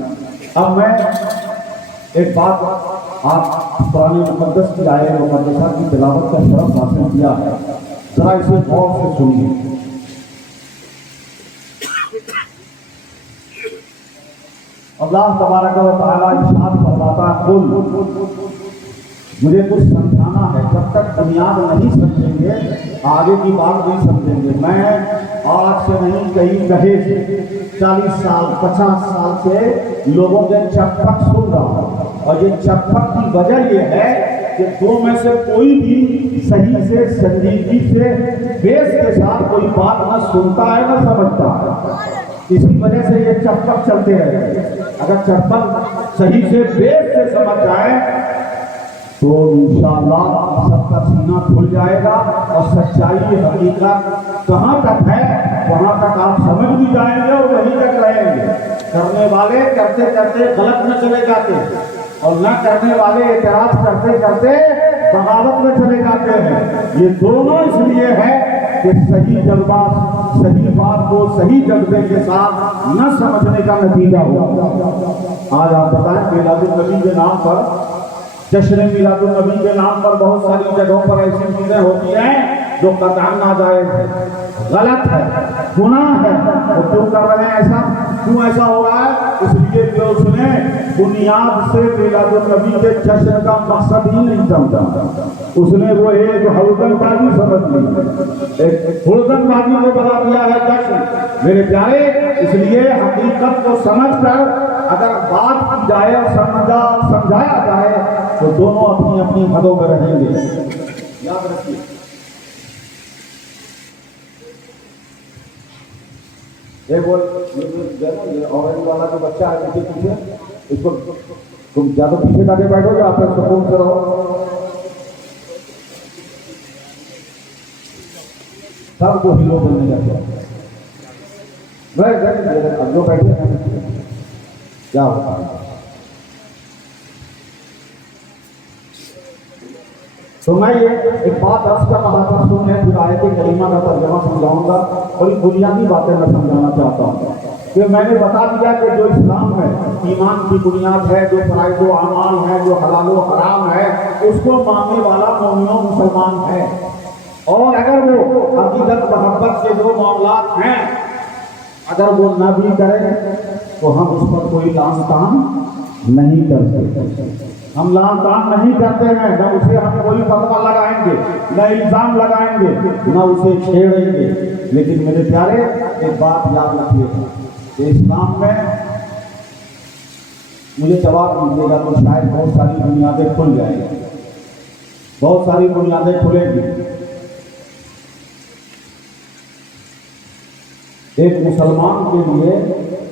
اب میں ایک بات، آپ قرآن مقدس کی آیت مقدسہ کی تلاوت کا شرف حاصل کیا ہے، ذرا اسے غور سے سنیے۔ اللہ تبارک و تعالیٰ ارشاد فرماتا ہے قل، مجھے کچھ سمجھانا ہے، جب تک بنیاد نہیں سمجھیں گے آگے کی بات نہیں سمجھیں گے۔ میں آج سے نہیں کئی دہے سے 40 سال 50 سال سے لوگوں کے چکپک سن رہا ہوں، اور یہ چکپک کی وجہ یہ ہے کہ دو میں سے کوئی بھی صحیح سے سنجیدگی سے بیس کے ساتھ کوئی بات نہ سنتا ہے نہ سمجھتا ہے، اسی وجہ سے یہ چکپک چلتے رہتے۔ اگر چکپک صحیح سے بیس سے سمجھ جائے تو انشاءاللہ سب کا سینہ کھل جائے گا، اور سچائی حقیقت کہاں تک ہے وہاں تک آپ سمجھ بھی جائیں گے اور وہیں تک رہیں گے۔ کرنے والے کرتے کرتے غلط میں چلے جاتے ہیں، اور نہ کرنے والے اعتراض کرتے کرتے بغاوت میں چلے جاتے ہیں۔ یہ دونوں اس لیے ہے کہ صحیح جذبہ صحیح بات کو صحیح جذبے کے ساتھ نہ سمجھنے کا نتیجہ ہوا۔ آج آپ بتائیں میلاد النبی کے نام پر، جشن میلاد النبی کے نام پر بہت ساری جگہوں پر ایسی چیزیں ہوتی ہیں جو قطعاً ناجائز ہے، غلط ہے، گناہ ہے۔ وہ کیوں کر رہے ہیں ایسا؟ کیوں ایسا ہو رہا ہے؟ اس لیے کہ اس نے بنیاد سے میلاد النبی کے جشن کا مقصد ہی نہیں سمجھا، اس نے وہ ایک ہڑدنگ بازی سمجھ لی، ایک ہڑدنگ بازی کو بنا دیا ہے جشن۔ میرے پیارے، اس لیے حقیقت کو سمجھ کر اگر بات کی جائے اور سمجھایا جائے تو دونوں اپنی اپنی حدوں میں رہیں گے۔ یاد رکھیے، یہ اورنج والا جو بچہ ہے ان کے پیچھے، اس کو تم زیادہ پیچھے جا کے بیٹھو یا پھر سکون سے رہو، سب کو ہیرو بننے لگے۔ اب جو بیٹھے ہیں کیا ہوتا ہے؟ تو میں یہ ایک بات عرض کر رہا تھا، سنیں پھر آیت کریمہ کا ترجمہ سمجھاؤں گا، اور یہ بنیادی باتیں میں سمجھانا چاہتا ہوں کہ میں نے بتا دیا کہ جو اسلام ہے ایمان کی بنیاد ہے، جو فرائض و اعمال ہے، جو حلال و حرام ہے، اس کو ماننے والا مومن و مسلمان ہے۔ اور اگر وہ عقیدت محبت کے جو معاملات ہیں اگر وہ نہ بھی کریں تو ہم اس پر کوئی لام تام نہیں کر سکتے، ہم لام تام نہیں کرتے ہیں، نہ اسے ہم کوئی فتویٰ لگائیں گے، نہ الزام لگائیں گے، نہ اسے چھیڑیں گے۔ لیکن میرے پیارے ایک بات یاد رکھیے کہ اسلام میں مجھے جواب دیجیے گا تو شاید بہت ساری بنیادیں کھل جائیں گی، بہت ساری بنیادیں کھلیں گی۔ ایک مسلمان کے لیے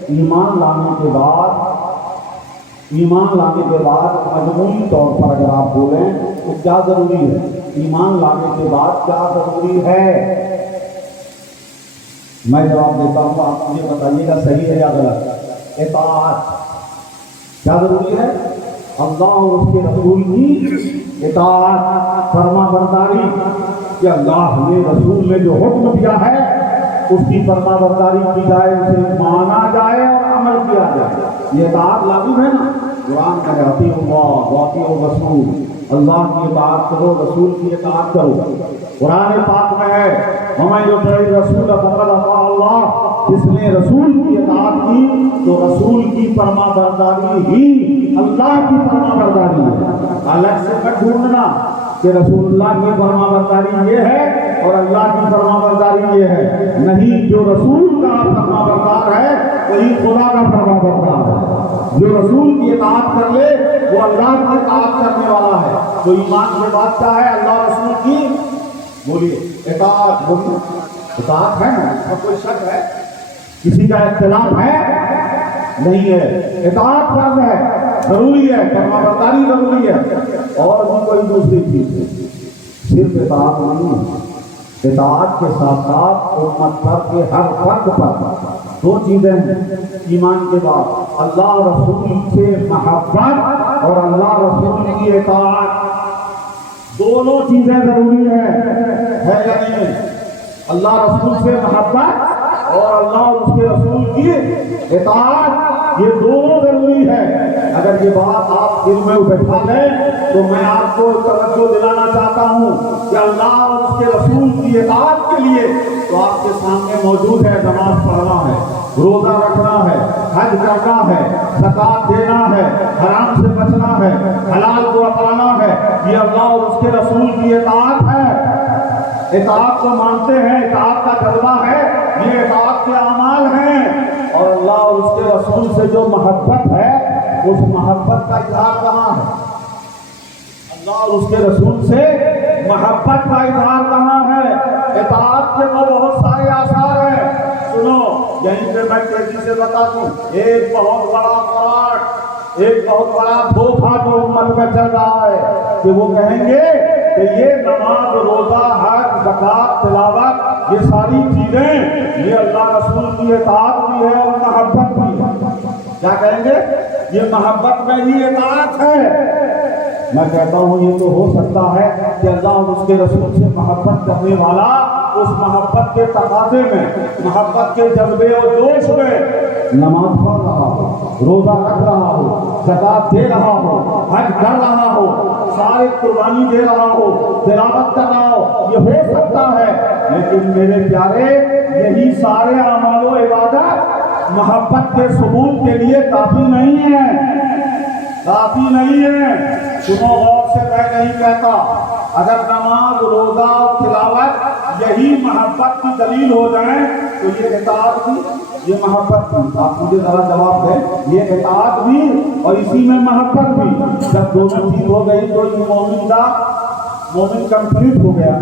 ایمان لانے کے بعد مجموعی طور پر اگر آپ بولیں تو کیا ضروری ہے؟ ایمان لانے کے بعد کیا ضروری ہے؟ میں جواب دیتا ہوں، آپ مجھے بتائیے گا صحیح ہے یا غلط۔ اطاعت کیا ضروری ہے؟ اللہ اور اس کے رسول کی اطاعت، فرما برداری، کہ اللہ نے رسول نے جو حکم دیا ہے اس کی فرما برداری کی جائے، اسے مانا جائے اور عمل کیا جائے۔ یہ اطاعت لاگو ہے نا، قرآن میں اطیعوا اللہ واطیعوا الرسول، اللہ کی اطاعت کرو، رسول کی اطاعت کرو۔ قرآن پاک میں ہے وَمَن يُطِعِ الرَّسُولَ فَقَدْ أَطَاعَ اللَّهَ، جس نے رسول کی اطاعت کی تو رسول کی فرما برداری ہی اللہ کی فرما برداری ہے۔ الگ سے مت ڈھونڈنا کہ رسول اللہ کی فرما برداری یہ ہے اور اللہ کی فرما برداری یہ ہے، نہیں، جو رسول کا فرما بردار ہے وہی خدا کا فرما بردار ہے۔ جو رسول کی اطاعت کر لے وہ اللہ کی اطاعت کرنے والا ہے۔ تو ایمان کے بعد کیا ہے؟ اللہ رسول کی بولیے اطاعت، بولیے اطاعت ہے نا، اس کا کوئی شک ہے؟ کسی کا اختلاف ہے؟ نہیں ہے۔ اطاعت فرض ہے، ضروری ہے، فرما برداری ضروری ہے، اور بھی کوئی دوسری چیز ہے، صرف اطاعت نہیں ہے۔ اطاعت کے ساتھ ساتھ امت پر کے ہر فرد پر دو چیزیں ہیں ایمان کے بعد، اللہ رسول سے محبت اور اللہ رسول کی اطاعت، دونوں چیزیں ضروری ہے یا نہیں؟ اللہ رسول سے محبت اور اللہ اور اس کے رسول کی اطاعت، یہ دونوں ضروری ہے۔ اگر یہ بات آپ دل میں بٹھا لیں تو میں آپ کو توجہ دلانا چاہتا ہوں کہ اللہ اور اس کے رسول کی اطاعت کے لیے تو آپ کے سامنے موجود ہے نماز پڑھنا ہے، روزہ رکھنا ہے، حج کرنا ہے، زکات دینا ہے، حرام سے بچنا ہے، حلال کو اپنانا ہے، یہ اللہ اور اس کے رسول کی اطاعت ہے۔ اطاعت کو مانتے ہیں، اطاعت کا جذبہ ہے، یہ اطاعت کے اعمال ہیں۔ اور اللہ اور اس کے رسول سے جو محبت ہے، اس محبت کا اظہار کہاں ہے؟ اللہ اور اس کے رسول سے محبت کا اظہار کہاں ہے؟ اطاعت کے وہ بہت سارے آثار ہیں، سنو یہیں پہ میں تیزی سے بتا دوں۔ ایک بہت بڑا فراڈ، ایک بہت بڑا دھوکہ جو امت میں چل رہا ہے کہ وہ کہیں گے کہ یہ نماز، روزہ، حج، زکات، تلاوت، یہ ساری چیزیں یہ اللہ رسول کی اطاعت بھی ہے اور محبت بھی ہے۔ کیا کہیں گے؟ یہ محبت میں ہی اطاعت ہے۔ میں کہتا ہوں یہ تو ہو سکتا ہے کہ اللہ اور اس کے رسول سے محبت کرنے والا اس محبت کے تقاضے میں، محبت کے جذبے اور جوش میں نماز پڑھ رہا ہو، روزہ رکھ رہا ہو، زکات دے رہا ہو، حج کر رہا ہو، سارے قربانی دے رہا ہو، تلاوت کر رہا ہو، یہ ہو سکتا ہے۔ لیکن میرے پیارے، یہی سارے اعمال و عبادت محبت کے ثبوت کے لیے کافی نہیں ہے، کافی نہیں ہے۔ سنو غور سے، میں نہیں کہتا اگر نماز، روزہ اور تلاوت یہی محبت کی دلیل ہو جائیں تو یہ اطاعت بھی، یہ محبت بھی، آپ مجھے ذرا جواب دیں، یہ اطاعت بھی اور اسی میں محبت بھی جب دونوں چیز ہو گئی تو یہ مومن کمپلیٹ ہو گیا،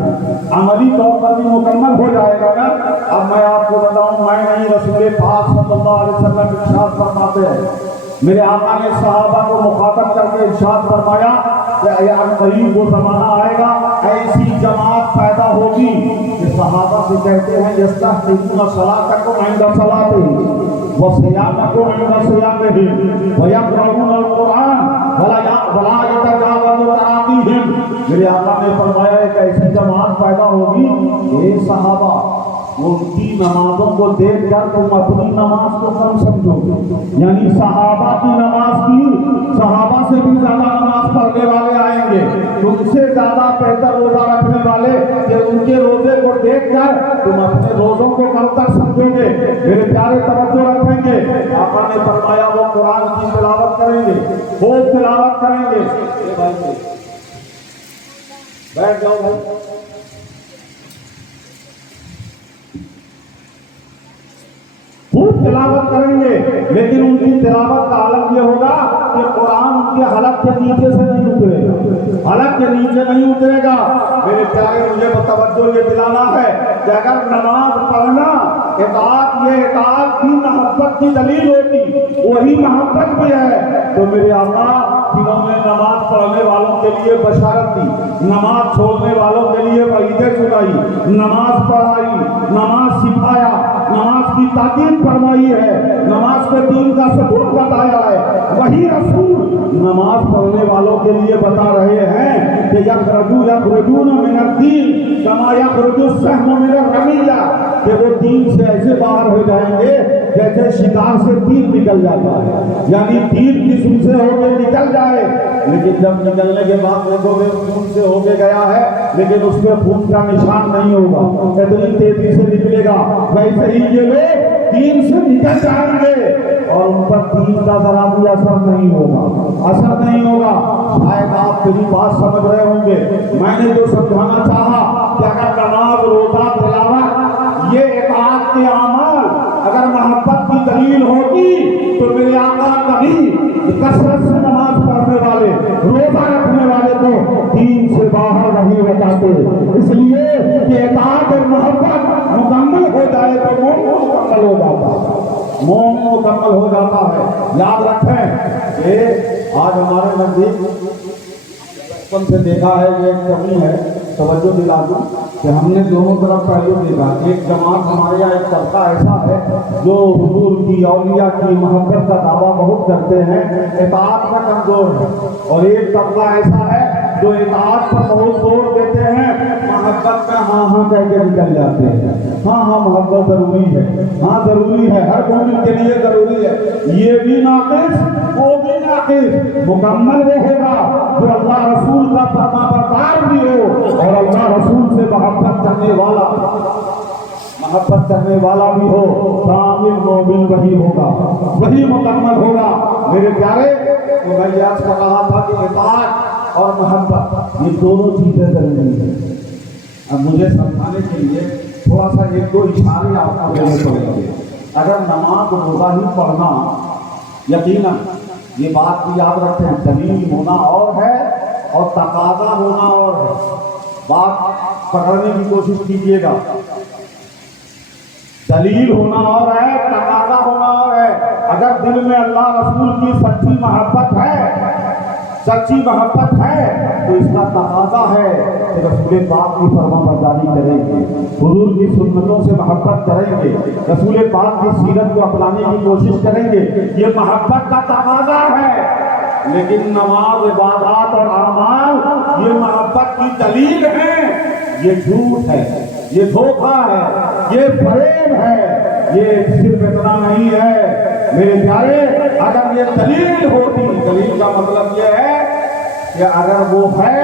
عملی طور پر بھی مکمل ہو جائے گا نا۔ اب میں آپ کو بتاؤں، میں نہیں، رسول پاک صلی اللہ علیہ وسلم ارشاد فرماتے ہیں، میرے آقا نے صحابہ کو مخاطب کر کے ارشاد فرمایا کہ قریب وہ زمانہ آئے گا، ایسی جماعت پیدا ہوگی کہ صحابہ سے کہتے ہیں یستحقون صلاتکم عند صلاتہم وصیامکم عند صیامہم ویقرؤون القرآن ولا یتجاوز تراقیہم۔ میرے آقا نے فرمایا ایک ایسی جماعت پیدا ہوگی کہ صحابہ ان کی نمازوں کو دیکھ کر تم اپنی نماز کو کم سمجھو گے، یعنی صحابہ کی نماز کی، صحابہ سے بھی زیادہ نماز پڑھنے والے آئیں گے، تم سے زیادہ بہتر روزہ رکھنے والے، کہ ان کے روزے کو دیکھ کر تم اپنے روزوں کو کم تر سمجھو گے۔ میرے پیارے توجہ رکھیں گے، آقا نے فرمایا وہ قرآن کی تلاوت کریں گے، خوب تلاوت کریں گے۔ بیٹھ جاؤ بھائی، خوب تلاوت کریں گے، لیکن ان کی تلاوت کا عالم یہ ہوگا کہ قرآن ان کے حلق کے نیچے سے نہیں اترے گا، حلق کے نیچے نہیں اترے گا۔ میرے پیارے، مجھے توجہ یہ دلانا ہے کہ اگر نماز پڑھنا اطاعت، یہ اطاعت کی محبت کی دلیل ہوتی، وہی محبت بھی ہے، تو میرے آقا جنہوں نے نماز پڑھنے والوں کے لیے بشارت دی، نماز چھوڑنے والوں کے لیے وعیدیں سنائی، نماز پڑھائی، نماز سکھایا، نماز کی تاکید فرمائی ہے، نماز کو دین کا ثبوت بتایا ہے، وہی رسول نماز پڑھنے والوں کے لیے بتا رہے ہیں کہ یخرجون من الدین کما یخرج السهم من الرمیہ، کہ وہ دین سے ایسے باہر ہو جائیں گے جیسے شکار سے تیر نکل جاتا ہے، یعنی تیر جسم سے ہو کے نکل جائے، لیکن جب نکلنے کے بعد دیکھو گے خون سے ہو کے گیا ہے، لیکن اس میں خون کا نشان نہیں ہوگا، اتنی تیزی سے نکلے گا۔ ویسے ہی یہ لوگ دین سے نکل جائیں گے اور ان پر دین کا ذرا بھی اثر نہیں ہوگا، اثر نہیں ہوگا۔ شاید آپ میری بات سمجھ رہے ہوں گے، میں نے جو سمجھانا چاہا کہ اگر نماز، روزہ، تلاوت یہ اطاعت کے اعمال اگر محبت کی دلیل ہوتی تو میرے آقا کبھی کثرت سے نماز پڑھنے والے، روزہ رکھنے والے کو دین سے باہر نہیں بتاتے، اس لیے کہ اطاعت اور محبت مکمل ہو جائے تو مومن مکمل ہو جاتا ہے، مومن مکمل ہو جاتا ہے۔ یاد رکھیں کہ آج ہمارے نزدیک بچپن سے دیکھا ہے کہ ایک کمی ہے، توجہ دلا دوں کہ ہم نے دونوں طرف پہلو دیکھا، ایک جماعت ہمارے یہاں ایک طبقہ ایسا ہے جو حضور کی، اولیاء کی محبت کا دعویٰ بہت کرتے ہیں، اطاعت میں کمزور ہے، اور ایک طبقہ ایسا ہے جو اطاعت پر بہت زور دیتے ہیں، محبت میں ہاں ہاں کہہ کے نکل جاتے ہیں۔ ہاں ہاں محبت ضروری ہے، ہاں ضروری ہے، ہر مومن کے لیے ضروری ہے، یہ بھی ناقص وہ بھی ناقص، مکمل وہ ہوگا جو اللہ رسول کا فرما بردار بھی ہو اور اللہ رسول سے محبت کرنے والا۔ محبت کرنے والا بھی ہو، کامل مومن وہی ہوگا، وہی مکمل ہوگا۔ میرے پیارے، تو میں یہ عرض کر رہا تھا کہ اطاعت اور محبت یہ دونوں چیزیں ضروری ہیں۔ اب مجھے سمجھانے کے لیے تھوڑا سا ایک دو اشارے آپ کو دینے پڑیں گے۔ اگر نماز روزہ ہی پڑھنا، یقیناً یہ بات بھی یاد رکھیں، دلیل ہونا اور ہے اور تقاضا ہونا اور ہے۔ بات پکڑنے کی کوشش کیجیے گا، دلیل ہونا اور ہے، تقاضا ہونا اور ہے۔ اگر دل میں اللہ رسول کی سچی محبت ہے، سچی محبت ہے تو اس کا تقاضا ہے کہ رسول پاک کی فرما برداری کریں گے، حضور کی سنتوں سے محبت کریں گے، رسول پاک کی سیرت کو اپنانے کی کوشش کریں گے، یہ محبت کا تقاضا ہے۔ لیکن نماز، عبادات اور اعمال یہ محبت کی دلیل ہیں، یہ جھوٹ ہے، یہ دھوکہ ہے، یہ فریب ہے، یہ صرف اتنا نہیں ہے۔ میرے پیارے، اگر یہ دلیل ہوتی، دلیل کا مطلب یہ ہے کہ اگر وہ ہے،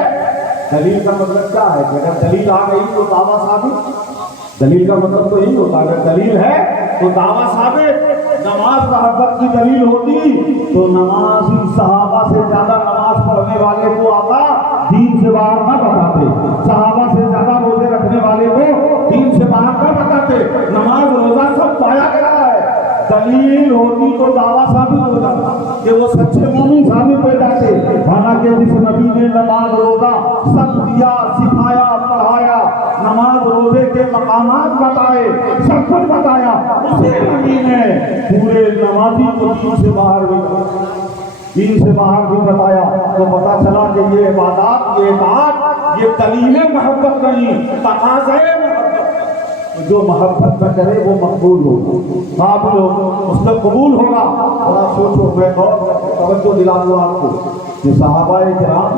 دلیل کا مطلب کیا ہے کہ اگر دلیل آ گئی تو دعویٰ ثابت، دلیل کا مطلب تو یہی ہوتا ہے اگر دلیل ہے تو دعویٰ ثابت۔ نماز محبت کی دلیل ہوتی تو نمازی صحابہ سے زیادہ نماز پڑھنے والے کو آقا دین سے باہر نہ بتاتے، صحابہ سے زیادہ روزے رکھنے والے کو دین سے باہر نہ بتاتے۔ نماز روزہ سب پایا گیا ہے، دلیل ہوتی تو دعویٰ ثابت ہو جاتا کہ وہ سچے مومن ثابت ہو جاتے۔ حالانکہ جس نبی نے نماز روزہ سب دیا، سکھایا، پڑھایا، نماز روزے کے مقامات بتائے، سب کچھ بتایا، اسی نبی نے پورے نمازی کو دین سے باہر بھی بتایا۔ تو پتا چلا کہ یہ عبادات، یہ اطاعت، یہ دلیل محبت نہیں، تقاضے محبت۔ جو محبت نہ کرے وہ مقبول ہو، قابل ہو، اس کا قبول ہوگا۔ ذرا سوچو، میں توجہ دلا دوں آپ کو کہ صحابہ کرام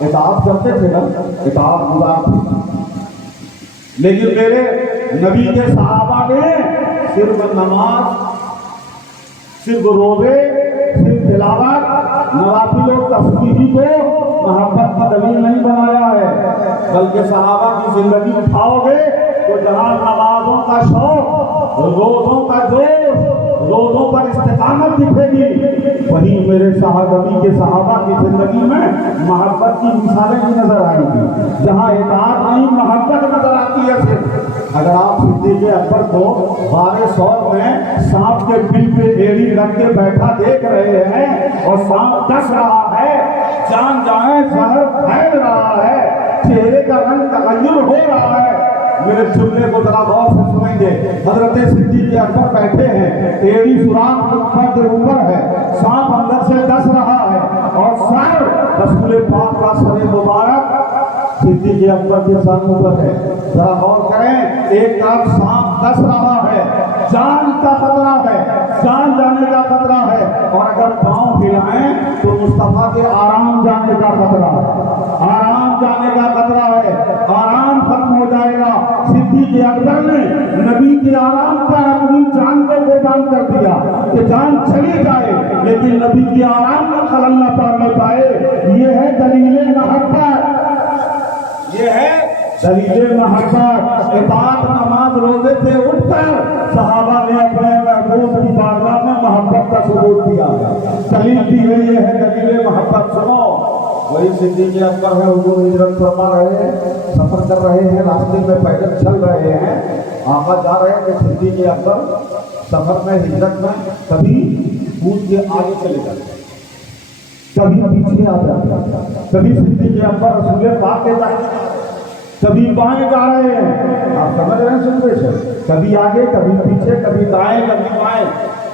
اطاعت کرتے تھے نا، اطاعت گزار تھے، لیکن میرے نبی کے صحابہ نے صرف نماز، صرف روزے، صرف تلاوت، نوافل و تسبیح کو محبت کی دلیل نہیں بنایا ہے، بلکہ صحابہ کی زندگی اٹھاؤ گے تو جہاں نمازوں کا شوق، روزوں کا جوش، روزوں پر استقامت دکھے گی، وہیں میرے نبی کے صحابہ کی زندگی میں محبت کی مثالیں بھی نظر آئیں گی۔ جہاں اطاعت نہیں، محبت نظر آتی ہے صرف۔ اگر آپ صدیق اکبر کو غار ثور میں سانپ کے بل پہ ایڑی رکھ کے بیٹھا دیکھ رہے ہیں اور سانپ ڈس رہا ہے، جان جائیں زہر پھیل رہا ہے، چہرے کا رنگ تغیر ہو رہا ہے، میرے جملے کو ذرا غور سے سنیں گے۔ حضرت صدیق اکبر بیٹھے ہیں، ایڑی سوراخ مکھن کے اوپر ہے، سانپ اندر سے ڈس رہا ہے اور سر رسول پاک کا سر مبارک صدیق اکبر کے سر پر ہے۔ ذرا غور کریں، ایک طرف سانپ ڈس رہا ہے، جان کا خطرہ ہے، جان جانے کا خطرہ ہے، اور اگر پاؤں ہلائیں تو مصطفیٰ کے آرام جانے کا خطرہ ہے، آرام جانے کا خطرہ ہے، آرام ختم ہو جائے گا۔ صدیق اکبر نے نبی کے آرام پر اپنی جان کو قربان کر دیا کہ جان چلی جائے لیکن نبی کے آرام کا خلل نہ پڑنے پائے۔ یہ ہے دلیل محبت، یہ ہے دلیل محبت۔ اطاعت، نماز، روزے سے اٹھ کر صحابہ نے اپنے محبوب کی بارگاہ میں محبت کا ثبوت دیا، دلیل دی گئی ہے دلیل محبت۔ سنو، وہی صدیق اکبر ہے، حضور ہجرت فرما رہے ہیں، سفر کر رہے ہیں، راستے میں پیدل چل رہے ہیں، آقا جا رہے ہیں کہ صدیق اکبر سفر میں، ہجرت میں کبھی کود کے آگے چلے جاتے، کبھی پیچھے آ جاتے، کبھی صدیق اکبر رسول پاک کے دائیں، کبھی بائیں جا رہے ہیں، آپ سمجھ رہے ہیں سچویشن، کبھی آگے کبھی پیچھے، کبھی دائیں کبھی بائیں۔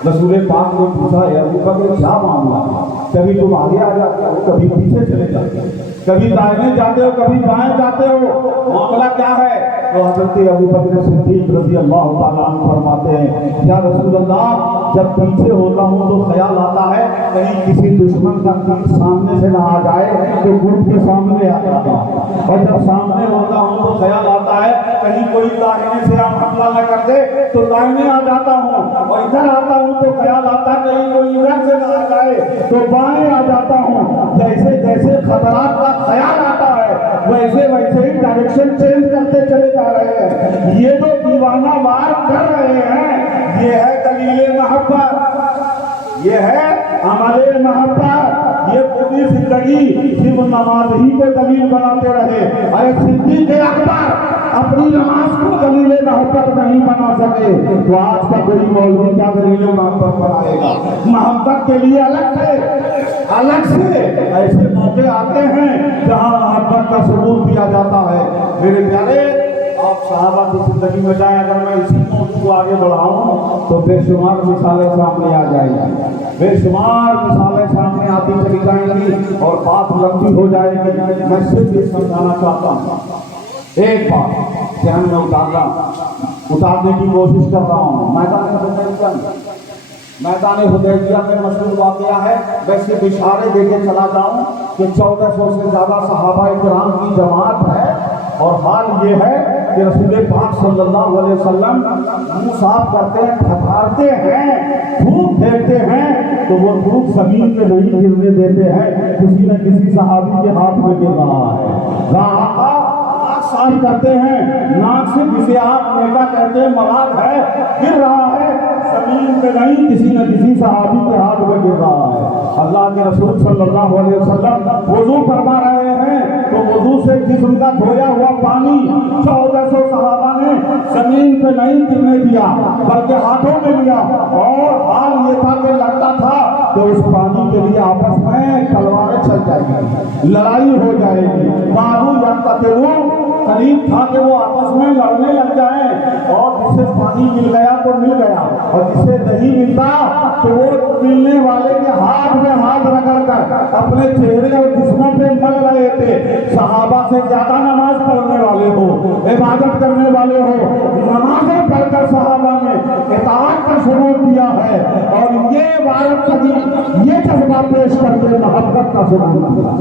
رسول پاک نے پوچھا، اے ابو بکر کیا معاملہ ہے؟ کبھی تم آگے آ جاتے ہو، کبھی پیچھے چلے جاتے ہو، کبھی دائیں جاتے ہو، کبھی بائیں جاتے ہو، معاملہ کیا ہے؟ تو حضرت ابو بکر صدیق رضی اللہ تعالیٰ عنہ فرماتے ہیں، یا رسول اللہ، جب پیچھے ہوتا ہوں تو خیال آتا ہے کہیں کسی دشمن کا تیر سامنے سے نہ آ جائے تو گروپ کے سامنے آ جاتا ہوں، اور جب سامنے ہوتا ہوں تو خیال آتا ہے کہیں کوئی داہنے سے آپ حملہ نہ کر دے تو داہنے آ جاتا ہوں، اور ادھر آتا ہوں تو خیال آتا ہے کہیں کوئی ادھر سے نہ آ جائے تو بائیں آ جاتا ہوں۔ جیسے جیسے خطرات کا خیال آتا ہے ویسے ویسے ہی ڈائریکشن چینج کرتے چلے جا رہے ہیں۔ یہ جو دیوانہ وار کر رہے ہیں، یہ ہے دلیل محبت، یہ ہے عمل محبت۔ یہ پوری زندگی صرف نماز ہی کو دلیل بناتے رہے، اے صدیق اکبر اپنی نماز کو دلیل محبت نہیں بنا سکے، تو آج کا کوئی مولوی کیا دلیل محبت بنائے گا؟ محبت کے لیے الگ سے ایسے موقع آتے ہیں جہاں محبت کا ثبوت دیا جاتا ہے۔ میرے پیارے، آپ صحابہ کی زندگی میں جائیں، اگر میں اسی موضوع کو آگے بڑھاؤں تو بے شمار مثالیں سامنے آ جائیں گی، بے شمار مثالیں سامنے آتی چلی جائیں گی اور بات لمبی ہو جائے گی۔ میں صرف یہ سمجھانا چاہتا ہوں، ایک بات ذہن میں اتارنے کی کوشش کر رہا ہوں۔ میدان حدیبیہ میں مشہور واقعہ ہے، میں صرف اشارے دے کے چلا جاؤں کہ 1400 سے زیادہ صحابہ کرام کی جماعت ہے، اور حال یہ ہے کہ رسول پاک صلی اللہ علیہ وسلم منہ صاف کرتے ہیں، پھٹکارتے ہیں، دھوپ پھینکتے ہیں، تو وہ دھوپ زمین پہ نہیں گرنے دیتے ہیں، کسی نہ کسی صحابی کے ہاتھ میں گر رہا ہے۔ ناک صاف کرتے ہیں، ناک سے جسے آپ نیٹا کہتے ہیں مراد ہے، گر رہا ہے، زمین پہ نہیں، کسی نہ کسی صحابی کے ہاتھ میں گر رہا ہے۔ اللہ کے رسول صلی اللہ علیہ وسلم وضو فرما رہے ہیں، تو وضو سے جسم کا دھویا ہوا پانی 1400 صحابہ نے زمین پہ نہیں گرنے دیا بلکہ ہاتھوں میں لیا، اور حال یہ تھا کہ لگتا تھا کہ اس پانی کے لیے آپس میں تلواریں چل جائیں گی، لڑائی ہو جائے گی۔ بازو یقتتلون، قریب تھا کہ وہ آپس میں لڑنے لگ جائیں، اور جسے پانی مل گیا تو مل گیا، اور جسے نہیں ملتا تو وہ ملنے والے کے ہاتھ میں ہاتھ رگڑ کر اپنے چہرے اور جسموں پہ مل رہے تھے۔ صحابہ سے زیادہ نماز پڑھنے والے ہو، عبادت کرنے والے ہو، نمازیں پڑھ کر صحابہ نے اطاعت کا ثبوت دیا ہے، اور یہ عبادت کا یہ جذبہ پیش کر کے محبت کا ثبوت دیا،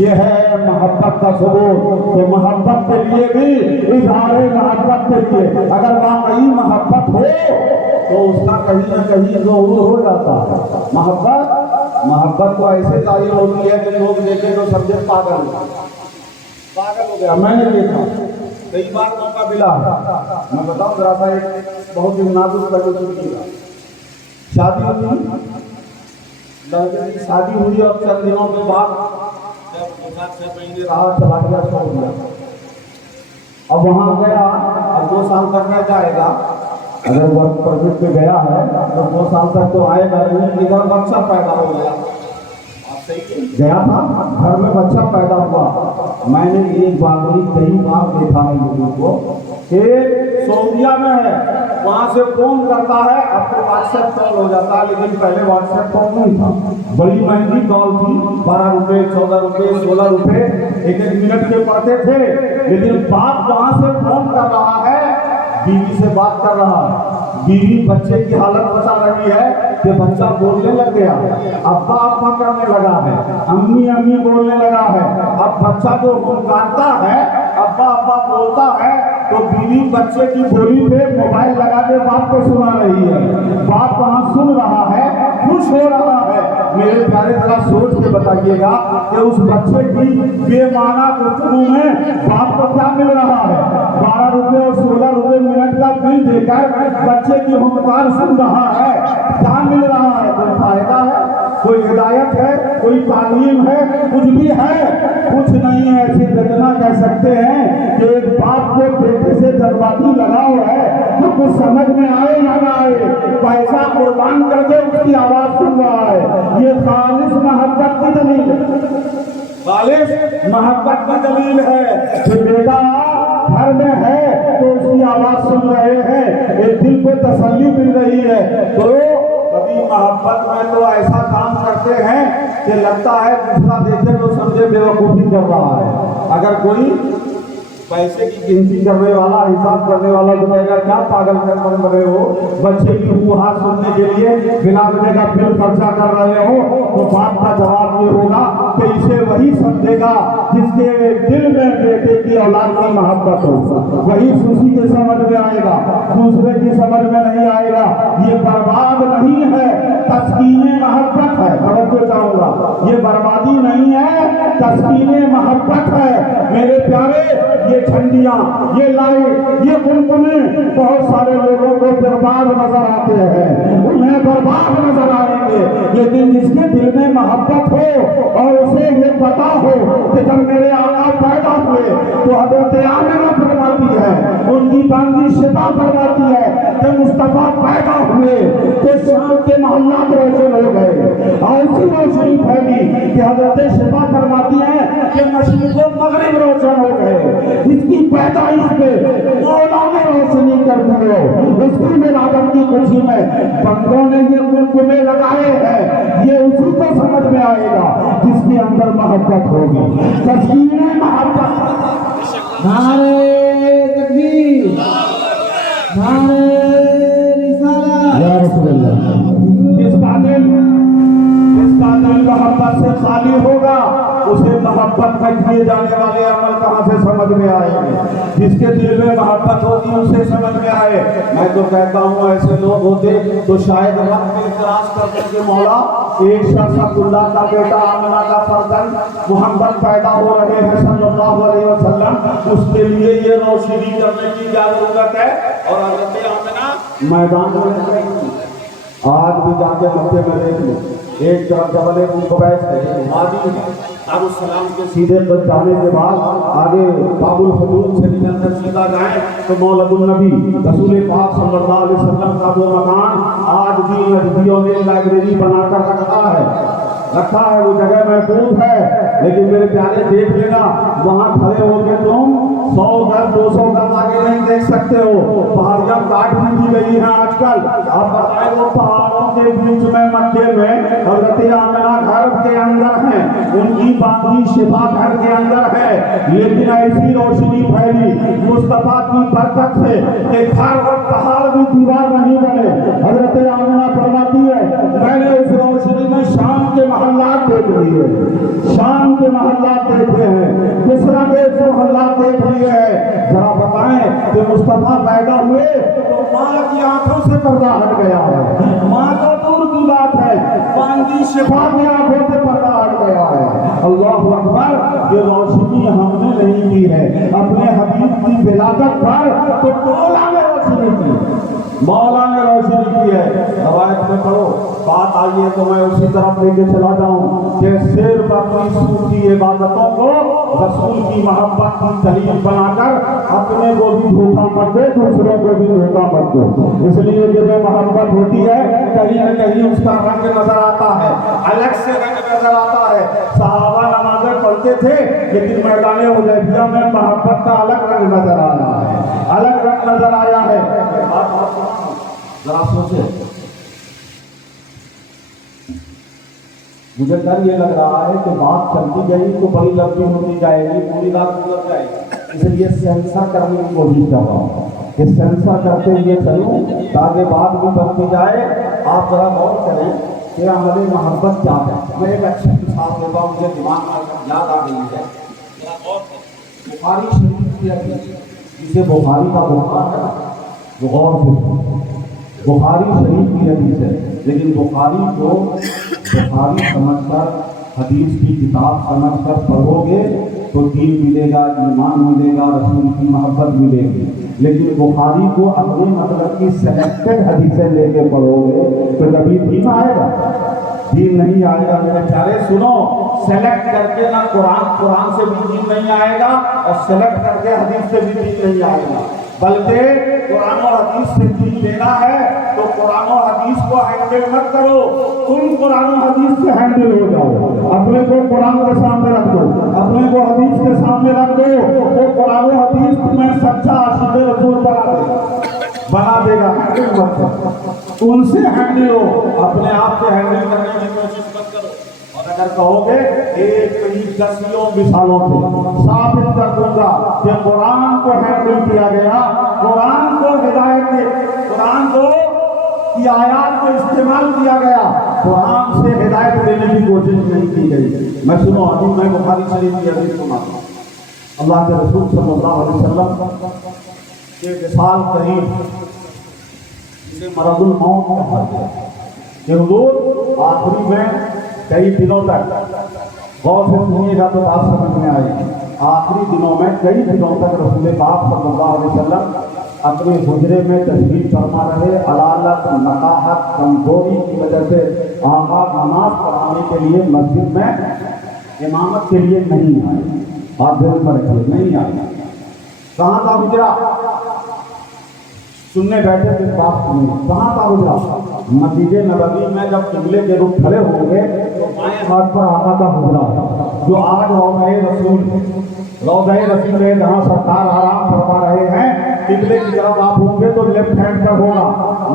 یہ ہے محبت کا ثبوت۔ تو محبت کے لیے بھی اظہار محبت کے لیے اگر واقعی محبت ہو تو اس کا کہیں نہ کہیں ظہور ہو جاتا ہے۔ محبت تو ایسے ظاہر ہوتی ہے کہ لوگ دیکھیں تو سمجھے پاگل ہو گیا۔ میں نے دیکھا کئی بار موقع ملا، میں بتاؤں ذرا سا ایک بہت ہی نازک تجربہ کیا۔ شادی ہوئی، لڑکے کی شادی ہوئی، اور چند دنوں کے بعد جب 6 مہینے رہا چلا گیا، چھوڑ دیا۔ اب وہاں گیا، اب 2 سال تک رہ جائے گا، اگر ورک پرمٹ پہ گیا ہے تو 2 سال تک تو آئے گا نہیں، ادھر بچہ پیدا ہو گیا، گیا تھا گھر میں بچہ پیدا ہوا۔ میں نے ایک بار کئی بار دیکھا ہے لوگوں کو کہ سعودیہ میں ہے، وہاں سے فون کرتا ہے، اب تو واٹس ایپ کال ہو جاتا ہے، لیکن پہلے واٹس ایپ کال نہیں تھا، بڑی مہنگی کال تھی، 12 روپے 14 روپے 16 روپے ایک منٹ کے پڑتے تھے، لیکن باپ وہاں سے فون کر رہا ہے، بیوی سے بات کر رہا ہے، بیوی بچے کی حالت بتا رہی ہے کہ بچہ بولنے لگ گیا، ابا ابا کرنے لگا ہے، امی امی بولنے لگا ہے۔ اب بچہ جو پکارتا ہے، ابا ابا بولتا ہے، تو بیوی بچے کی بولی پہ موبائل لگا کے باپ کو سنا رہی ہے، باپ وہاں سن رہا ہے، خوش ہو رہا ہے۔ میرے پیارے ذرا سوچ کے بتائیے گا کہ اس بچے کی بے معنی گفتگو میں باپ کو کیا مل رہا ہے؟ 12 روپے اور 16 روپے منٹ کا بل دے کر بچے کی ہمکار سن رہا ہے، کیا مل رہا ہے؟ کوئی فائدہ ہے؟ کوئی ہدایت ہے؟ کوئی تعلیم ہے؟ کچھ بھی ہے؟ کچھ نہیں ہے۔ ایسی اتنا کہہ سکتے ہیں کہ ایک باپ کو بیٹے سے جذباتی لگاؤ ہے، تو کچھ سمجھ میں آئے یا نہ آئے، پیسہ قربان کر کے اس کی آواز سن رہا ہے۔ یہ خالص محبت کی دلیل ہے، خالص محبت کی دلیل ہے کہ بیٹا گھر میں ہے تو اس کی آواز سن رہے ہیں، ایک دل کو تسلی مل رہی ہے۔ تو کبھی محبت میں تو ایسا کام کرتے ہیں کہ لگتا ہے دوسرا دیکھے تو سمجھے بیوقوفی کر رہا ہے۔ اگر کوئی پیسے کی گنتی کرنے والا، حساب کرنے والا تو کہے گا کیا پاگل بن رہے ہو، بچے کی منہ سننے کے لیے بنا بنے کا بل خرچہ کر رہے ہو، تو باپ کا جواب یہ ہوگا کہ اسے وہی سمجھے گا جس کے دل میں بیٹے کی اولاد کی محبت ہو، وہی خوشی کے سمجھ میں آئے گا، دوسرے کی سمجھ میں نہیں آئے گا۔ یہ برباد نہیں ہے، تسکین محبت ہے۔ توجہ چاہوں گا، یہ بربادی نہیں ہے، تسکین محبت ہے۔ میرے پیارے، یہ جھنڈیاں، یہ لائٹ، یہ میں بہت سارے لوگوں کو برباد نظر آتے ہیں، انہیں برباد نظر آئیں گے، لیکن جس کے دل میں محبت ہو اور اسے یہ پتا ہو کہ جب میرے آقا پیدا ہوئے تو حضرت آمنہ فرماتی ہے، ان کی بانجی شفا فرماتی ہے کہ مصطفیٰ پیدا ہوئے تو شام کے محلات روشن ہو گئے، اور اسی روشنی پھیلی کہ حضرت شفا فرماتی ہے کہ مشرق و مغرب روشن ہو گئے، جس کی پیدائش پہ مولا نے روشنی کر دی ہو، اس کی ولادت کی خوشی میں بندوں نے یہ گلگلے لگائے ہیں، یہ اسی کو سمجھ میں آئے گا جس کے اندر محبت ہوگی، تسکین محبت۔ نعرہ تکبیر، نعرہ رسالت، یا رسول اللہ۔ جس کا دل محبت سے خالی ہوگا اسے محبت میں کیے جانے والے عمل کہاں سے سمجھ میں آئے گے؟ جس کے دل میں محبت ہوگی اسے سمجھ میں آئے۔ میں تو کہتا ہوں ایسے لوگ ہوتے تو شاید رب کے اعتراض کرتے کہ مولا ایک شخص عبداللہ کا بیٹا آمنہ کا فرزند محمد پیدا ہو رہے ہیں صلی اللہ علیہ وسلم، اس کے لیے یہ روشنی کرنے کی کیا ضرورت ہے؟ اور حضرت آمنہ میدان میں رہ رہی ہیں۔ آج بھی جا کے مکے میں دیکھ لو، ایک طرف جبل قبیس ہے، وادی ہے، دار السلام کے سیدھے پر جانے کے بعد آگے باب الحدود سے اندر سیدھا جائیں تو مولد النبی رسول پاک صلی اللہ علیہ وسلم کا وہ مکان آج بھی نجدیوں نے لائبریری بنا کر رکھا ہے، وہ جگہ محفوظ ہے، لیکن میرے پیارے دیکھ لینا وہاں کھڑے ہو کے تم 100 گز 200 گز آگے نہیں دیکھ سکتے ہو، پہاڑیاں کاٹ بھی دی گئی ہیں آج کل۔ آپ بتائیں وہ پہاڑوں کے بیچ میں مکے میں حضرت آمنہ گھر کے اندر ہیں، ان کی باقی شفا گھر کے اندر ہے، لیکن ایسی روشنی پھیلی مصطفیٰ کی برکت سے کہ گھر اور پہاڑ بھی دیوار نہیں بنے۔ حضرت آمنہ فرماتی ہے میں نے اس روشنی میں شام کے محلات دیکھ لیے، شام کے محلات دیکھے ہیں، بصرہ کے محلات دیکھ لیے ہیں۔ ذرا بتائیں کہ مصطفیٰ پیدا ہوئے تو ماں کی آنکھوں سے پردہ ہٹ گیا ہے، ماں تو دور کی بات ہے، پانچ شفا کی آنکھوں سے پردہ ہٹ گیا ہے۔ اللہ اکبر، یہ روشنی ہم نے نہیں کی ہے اپنے حبیب کی ولادت پر، تو مولا نے روشنی کی، مولا نے روشنی کی ہے۔ روایت میں پڑھو، بات آئیے تو میں اسی طرف لے کے چلا جاؤں کہ صرف اپنی سوچی عبادتوں کو رسول کی محبت کی دلیل بنا کر اپنے کو بھی دھوکہ مت دے، دوسروں کو بھی دھوکہ مت دو۔ اس لیے کہ جو محبت ہوتی ہے کہیں نہ کہیں اس کا رنگ نظر آتا ہے، الگ سے رنگ نظر آتا ہے۔ صحابہ نمازیں پڑھتے تھے لیکن میدان حدیبیہ میں محبت کا الگ رنگ نظر آ رہا ہے، الگ رنگ نظر آیا ہے۔ ذرا سوچے، مجھے ڈر یہ لگ رہا ہے کہ بات چلتی گئی تو بڑی لمبی ہوتی جائے گی، پوری رات گزر جائے گی، اس لیے سینسر کرنے کی کوشش کر رہا ہوں کہ سینسر کرتے ہوئے چلوں تاکہ بات بھی بنتی جائے۔ آپ ذرا غور کریں کہ عمل محبت کیا ہے۔ میں ایک اچھی مثال دیتا ہوں، مجھے دماغ میں یاد آ گئی ہے، بخاری شریف کی حدیث، جسے بخاری کا بخار ہے، وہ غور سے بخاری شریف کی حدیث ہے، لیکن بخاری کو بخاری سمجھ کر حدیث کی کتاب سمجھ کر پڑھو گے تو دین ملے گا، ایمان ملے گا، رسول کی محبت ملے گی۔ لیکن بخاری کو اپنے مطلب کی سلیکٹڈ حدیثیں لے کے پڑھو گے تو کبھی دین آئے گا، دین نہیں آئے گا۔ میرے پیارے سنو، سلیکٹ کر کے نہ قرآن سے بھی دین نہیں آئے گا اور سلیکٹ کر کے حدیث سے بھی دین نہیں آئے گا، بلکہ قرآن و حدیث سے دین لینا ہے تو قرآن و حدیث کو ہینڈل مت کرو، تم قرآن و حدیث سے ہینڈل ہو جاؤ۔ اپنے کو قرآن کے سامنے رکھ دو، اپنے کو حدیث کے سامنے رکھ دو، وہ قرآن و حدیث تمہیں سچا عاشق رسول بنا دے گا۔ ہینڈل مت کرو، ان سے ہینڈل ہو، اپنے آپ سے ہینڈل کرنے کی کوشش مت کرو۔ اور اگر کہو گے ایک نہیں دسیوں مثالوں سے ثابت کر دوں گا کہ قرآن کو ہینڈل کیا گیا، قرآن کو ہدایت دے، قرآن کو کی آیات کو استعمال کیا گیا، قرآن سے ہدایت دینے کی کوشش نہیں کی گئی۔ میں سنو ابھی میں بخاری شریف کی حدیث سناتا ہوں۔ اللہ کے رسول صلی اللہ علیہ وسلم کے وصال قریب، جسے مرض الموت کہا گیا، کہ حضور آخری میں کئی دنوں تک، غور سے سنیے گا تو بات سمجھ میں آئے گی، آخری دنوں میں کئی دنوں تک رسول پاک صلی اللہ علیہ وسلم اپنے حجرے میں تشریف فرما رہے، علالت نقاہت کمزوری کی وجہ سے آقا نماز پڑھانے کے لیے مسجد میں امامت کے لیے نہیں آئے. آپ دل پر رکھیے، نہیں آئے. کہاں تھا حجرا؟ سننے بیٹھے تھے بات سنیں. کہاں تھا حجرا؟ مسجد نبوی میں جب قبلے کے رخ کھڑے ہوں گے تو بائیں ہاتھ پر آقا کا حجرا جو آج روضہ رسول ہے جہاں سرکار آرام فرما رہے ہیں. قبلے کی طرف آپ ہوں گے تو لیفٹ ہینڈ پر ہوگا.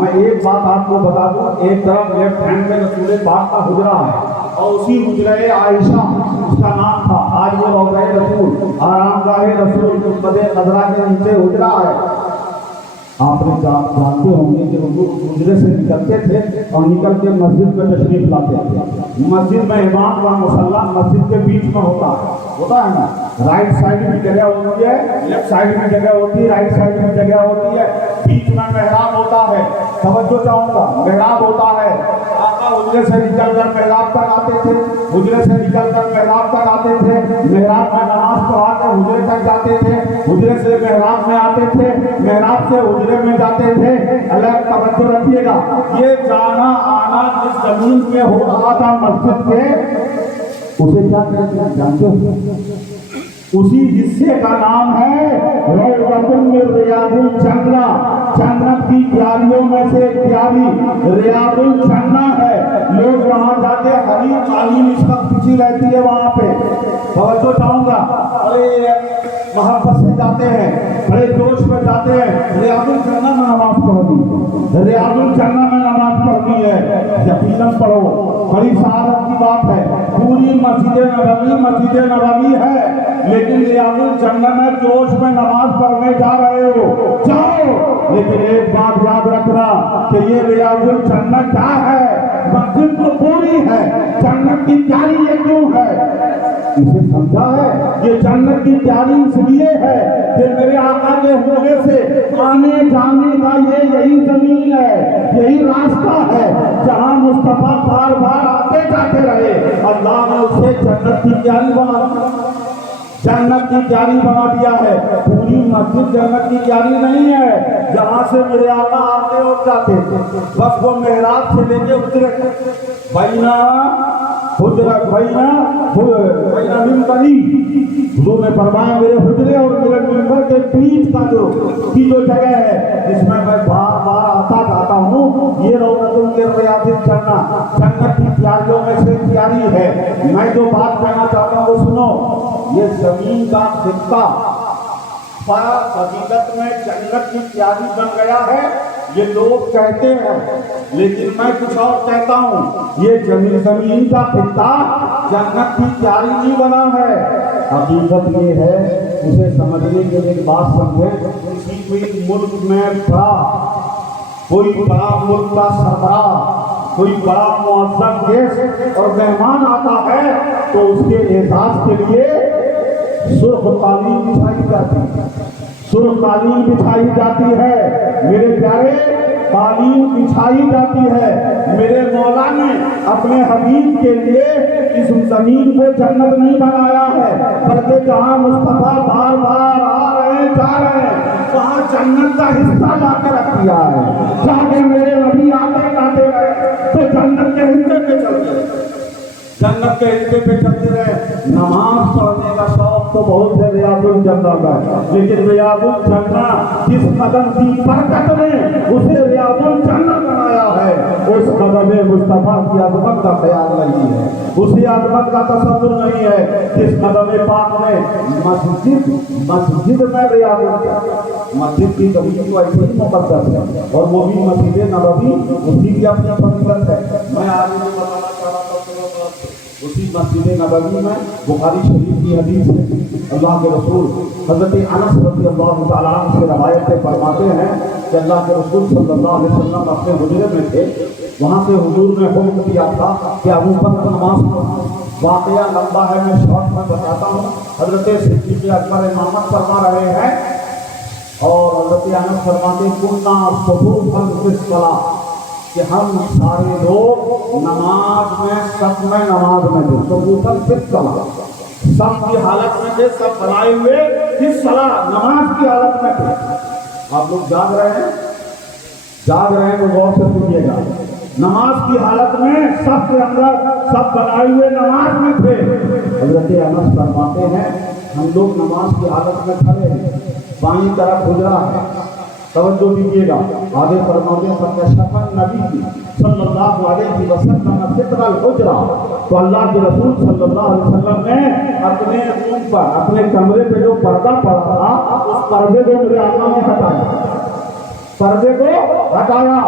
میں ایک بات آپ کو بتا دوں، ایک طرف لیفٹ ہینڈ میں رسول پاک کا حجرا ہے اور اسی حجرے عائشہ اس کا نام تھا. آج وہ روضہ رسول آرام گاہ رسول گنبد خضرا کے نیچے حجرا ہے. آپ نے جانتے ہوں گے کہ حجرے سے نکلتے تھے اور نکل کے مسجد میں تشریف لاتے تھے. مسجد میں امام کا مصلی مسجد کے بیچ میں ہوتا ہے نا. رائٹ سائڈ میں جگہ ہوتی ہے، لیفٹ سائڈ میں جگہ ہوتی ہے، رائٹ سائڈ میں جگہ ہوتی ہے، بیچ میں محراب ہوتا ہے. توجہ چاہوں گا، محراب ہوتا ہے. آقا حجرے سے نکل کر محراب تک آتے تھے، حجرے سے نکل کر محراب تک آتے تھے، محراب میں نماز پڑھا کر حجرے تک جاتے تھے، حجرے سے محراب میں آتے تھے، محراب سے حجرے میں جاتے تھے. اللہ توجہ رکھیے گا، یہ جانا آنا جس زمین میں ہو رہا تھا مسجد کے، اسے کیا کہتے ہیں جانتے ہو؟ اسی حصے کا نام ہے روضۃ من ریاض الجنہ. جنت کی کیاریوں میں سے کیاری ریاض الجنہ ہے. لوگ وہاں جاتے ہری تعلیم اس وقت بچھی رہتی ہے وہاں پہ. توجہ چاہوں گا، بڑے محبت سے جاتے ہیں، بڑے جوش میں جاتے ہیں. ریاض الجنہ میں نماز پڑھنی، ریاض الجنہ میں نماز پڑھنی ہے. یقیناً پڑھو، بڑی سعادت کی بات ہے. پوری مسجد نبوی ہے، لیکن ریاض الجنہ میں جوش میں نماز پڑھنے جا رہے ہو، جاؤ. لیکن ایک بات یاد رکھنا کہ یہ ریاض الجنہ کیا ہے؟ مسجد تو پوری ہے، جنت کی تیاری یہ کیوں ہے؟ اسے سمجھا ہے؟ یہ جنت کی تیاری اس لیے ہے کہ میرے آقا کے حجرے سے آنے جانے کا یہی زمین ہے، یہی راستہ ہے جہاں مصطفیٰ بار بار آتے جاتے رہے. اللہ نے اسے جنت کی تیاری بنا دیا ہے. پوری مسجد جنت کی تیاری نہیں ہے. جہاں سے میرے آقا آتے اور جاتے تھے، بس وہ محراب سے لے کے حجرے بینہ ممبری، حضور نے فرمایا میرے حجرے اور میرے ممبر کے بیچ کا جو جگہ ہے جس میں میں بار بار آتا جاتا ہوں، یہ روضۃ من ریاض الجنہ جنت کی تیاریوں میں سے تیاری ہے. میں جو بات کہنا چاہتا ہوں وہ سنو. یہ زمین کا خطہ حقیقت میں جنت کی تیاری بن گیا ہے، یہ لوگ کہتے ہیں، لیکن میں کچھ اور کہتا ہوں. یہ زمین کا خطہ جنت کی تیاری نہیں بنا ہے. حقیقت یہ ہے، اسے سمجھنے کے لیے ایک بات سمجھیں. کسی ملک میں کوئی بڑا ملک کا سربراہ، کوئی بڑا معزز گیسٹ اور مہمان آتا ہے تو اس کے اعزاز کے لیے سرخ قالین بچھائی جاتی ہے. سرخ قالین بچھائی جاتی ہے میرے پیارے، قالین بچھائی جاتی ہے. میرے مولا نے اپنے حبیب کے لیے اس زمین کو جنت نہیں بنایا ہے، بلکہ جہاں مصطفیٰ بار بار آ رہے ہیں جا رہے ہیں وہاں جنت کا حصہ لا کے رکھ دیا ہے. جہاں کے میرے نبی آتے جاتے رہے تو جنت کے حصے پہ چلتے رہے، جنت کے حصے پہ چلتے رہے. نماز پڑھنے کا شوق تو بہت ہے ریاض الجنہ کا، لیکن ریاض الجنہ جس قدم کی برکت نے اسے ریاض الجنہ بنایا ہے، اس قدم مصطفیٰ کی عظمت کا خیال نہیں ہے، اسی عظمت کا تصور نہیں ہے جس قدم پاک نے مسجد میں ریاض الجنہ. مسجد کی کبھی تو ایسی ہی مقدس ہے، اور وہ بھی مسجد نبوی، اسی کی اپنی فضیلت ہے. میں آج بتانا چاہ رہا ہوں اسی مسجد نبوی میں بخاری شریف کی حدیث ہے. اللہ کے رسول حضرت انس رضی اللہ تعالیٰ عنہ سے روایتیں فرماتے ہیں کہ اللہ کے رسول صلی اللہ علیہ وسلم اپنے حجرے میں تھے. وہاں سے حضور نے حکم دیا تھا کہ ابو بکر نماز پڑھو. واقعہ لمبا ہے، میں شارٹ میں بتاتا ہوں. حضرت صدیق اکبر امامت فرما رہے ہیں اور حضرت انس فرماتے کننا صفوفا فی الصلاۃ، کہ ہم سارے لوگ نماز میں صف میں نماز میں تھے. صفوفا فی الصلاۃ، صف کی حالت میں تھے، سب بنائے ہوئے فی الصلاۃ، نماز کی حالت میں تھے. آپ لوگ جاگ رہے ہیں تو غور سے سنیے گا. نماز کی حالت میں سب کے اندر سب بنائے ہوئے نماز میں تھے. حضرت انس فرماتے ہیں ہم لوگ نماز کی حالت میں کھڑے ہیں, بائیں طرف حجرہ ہے, توجہ دیجیے گا. آگے فرماتے ہیں فکشف النبی صلی اللہ علیہ وسلم ستر الحجرہ, تو اللہ کے رسول صلی اللہ علیہ وسلم نے اپنے روم پر, اپنے کمرے پہ جو پردہ پڑا تھا اس پردے کو میرے آقا نے ہٹایا, پردے کو ہٹایا.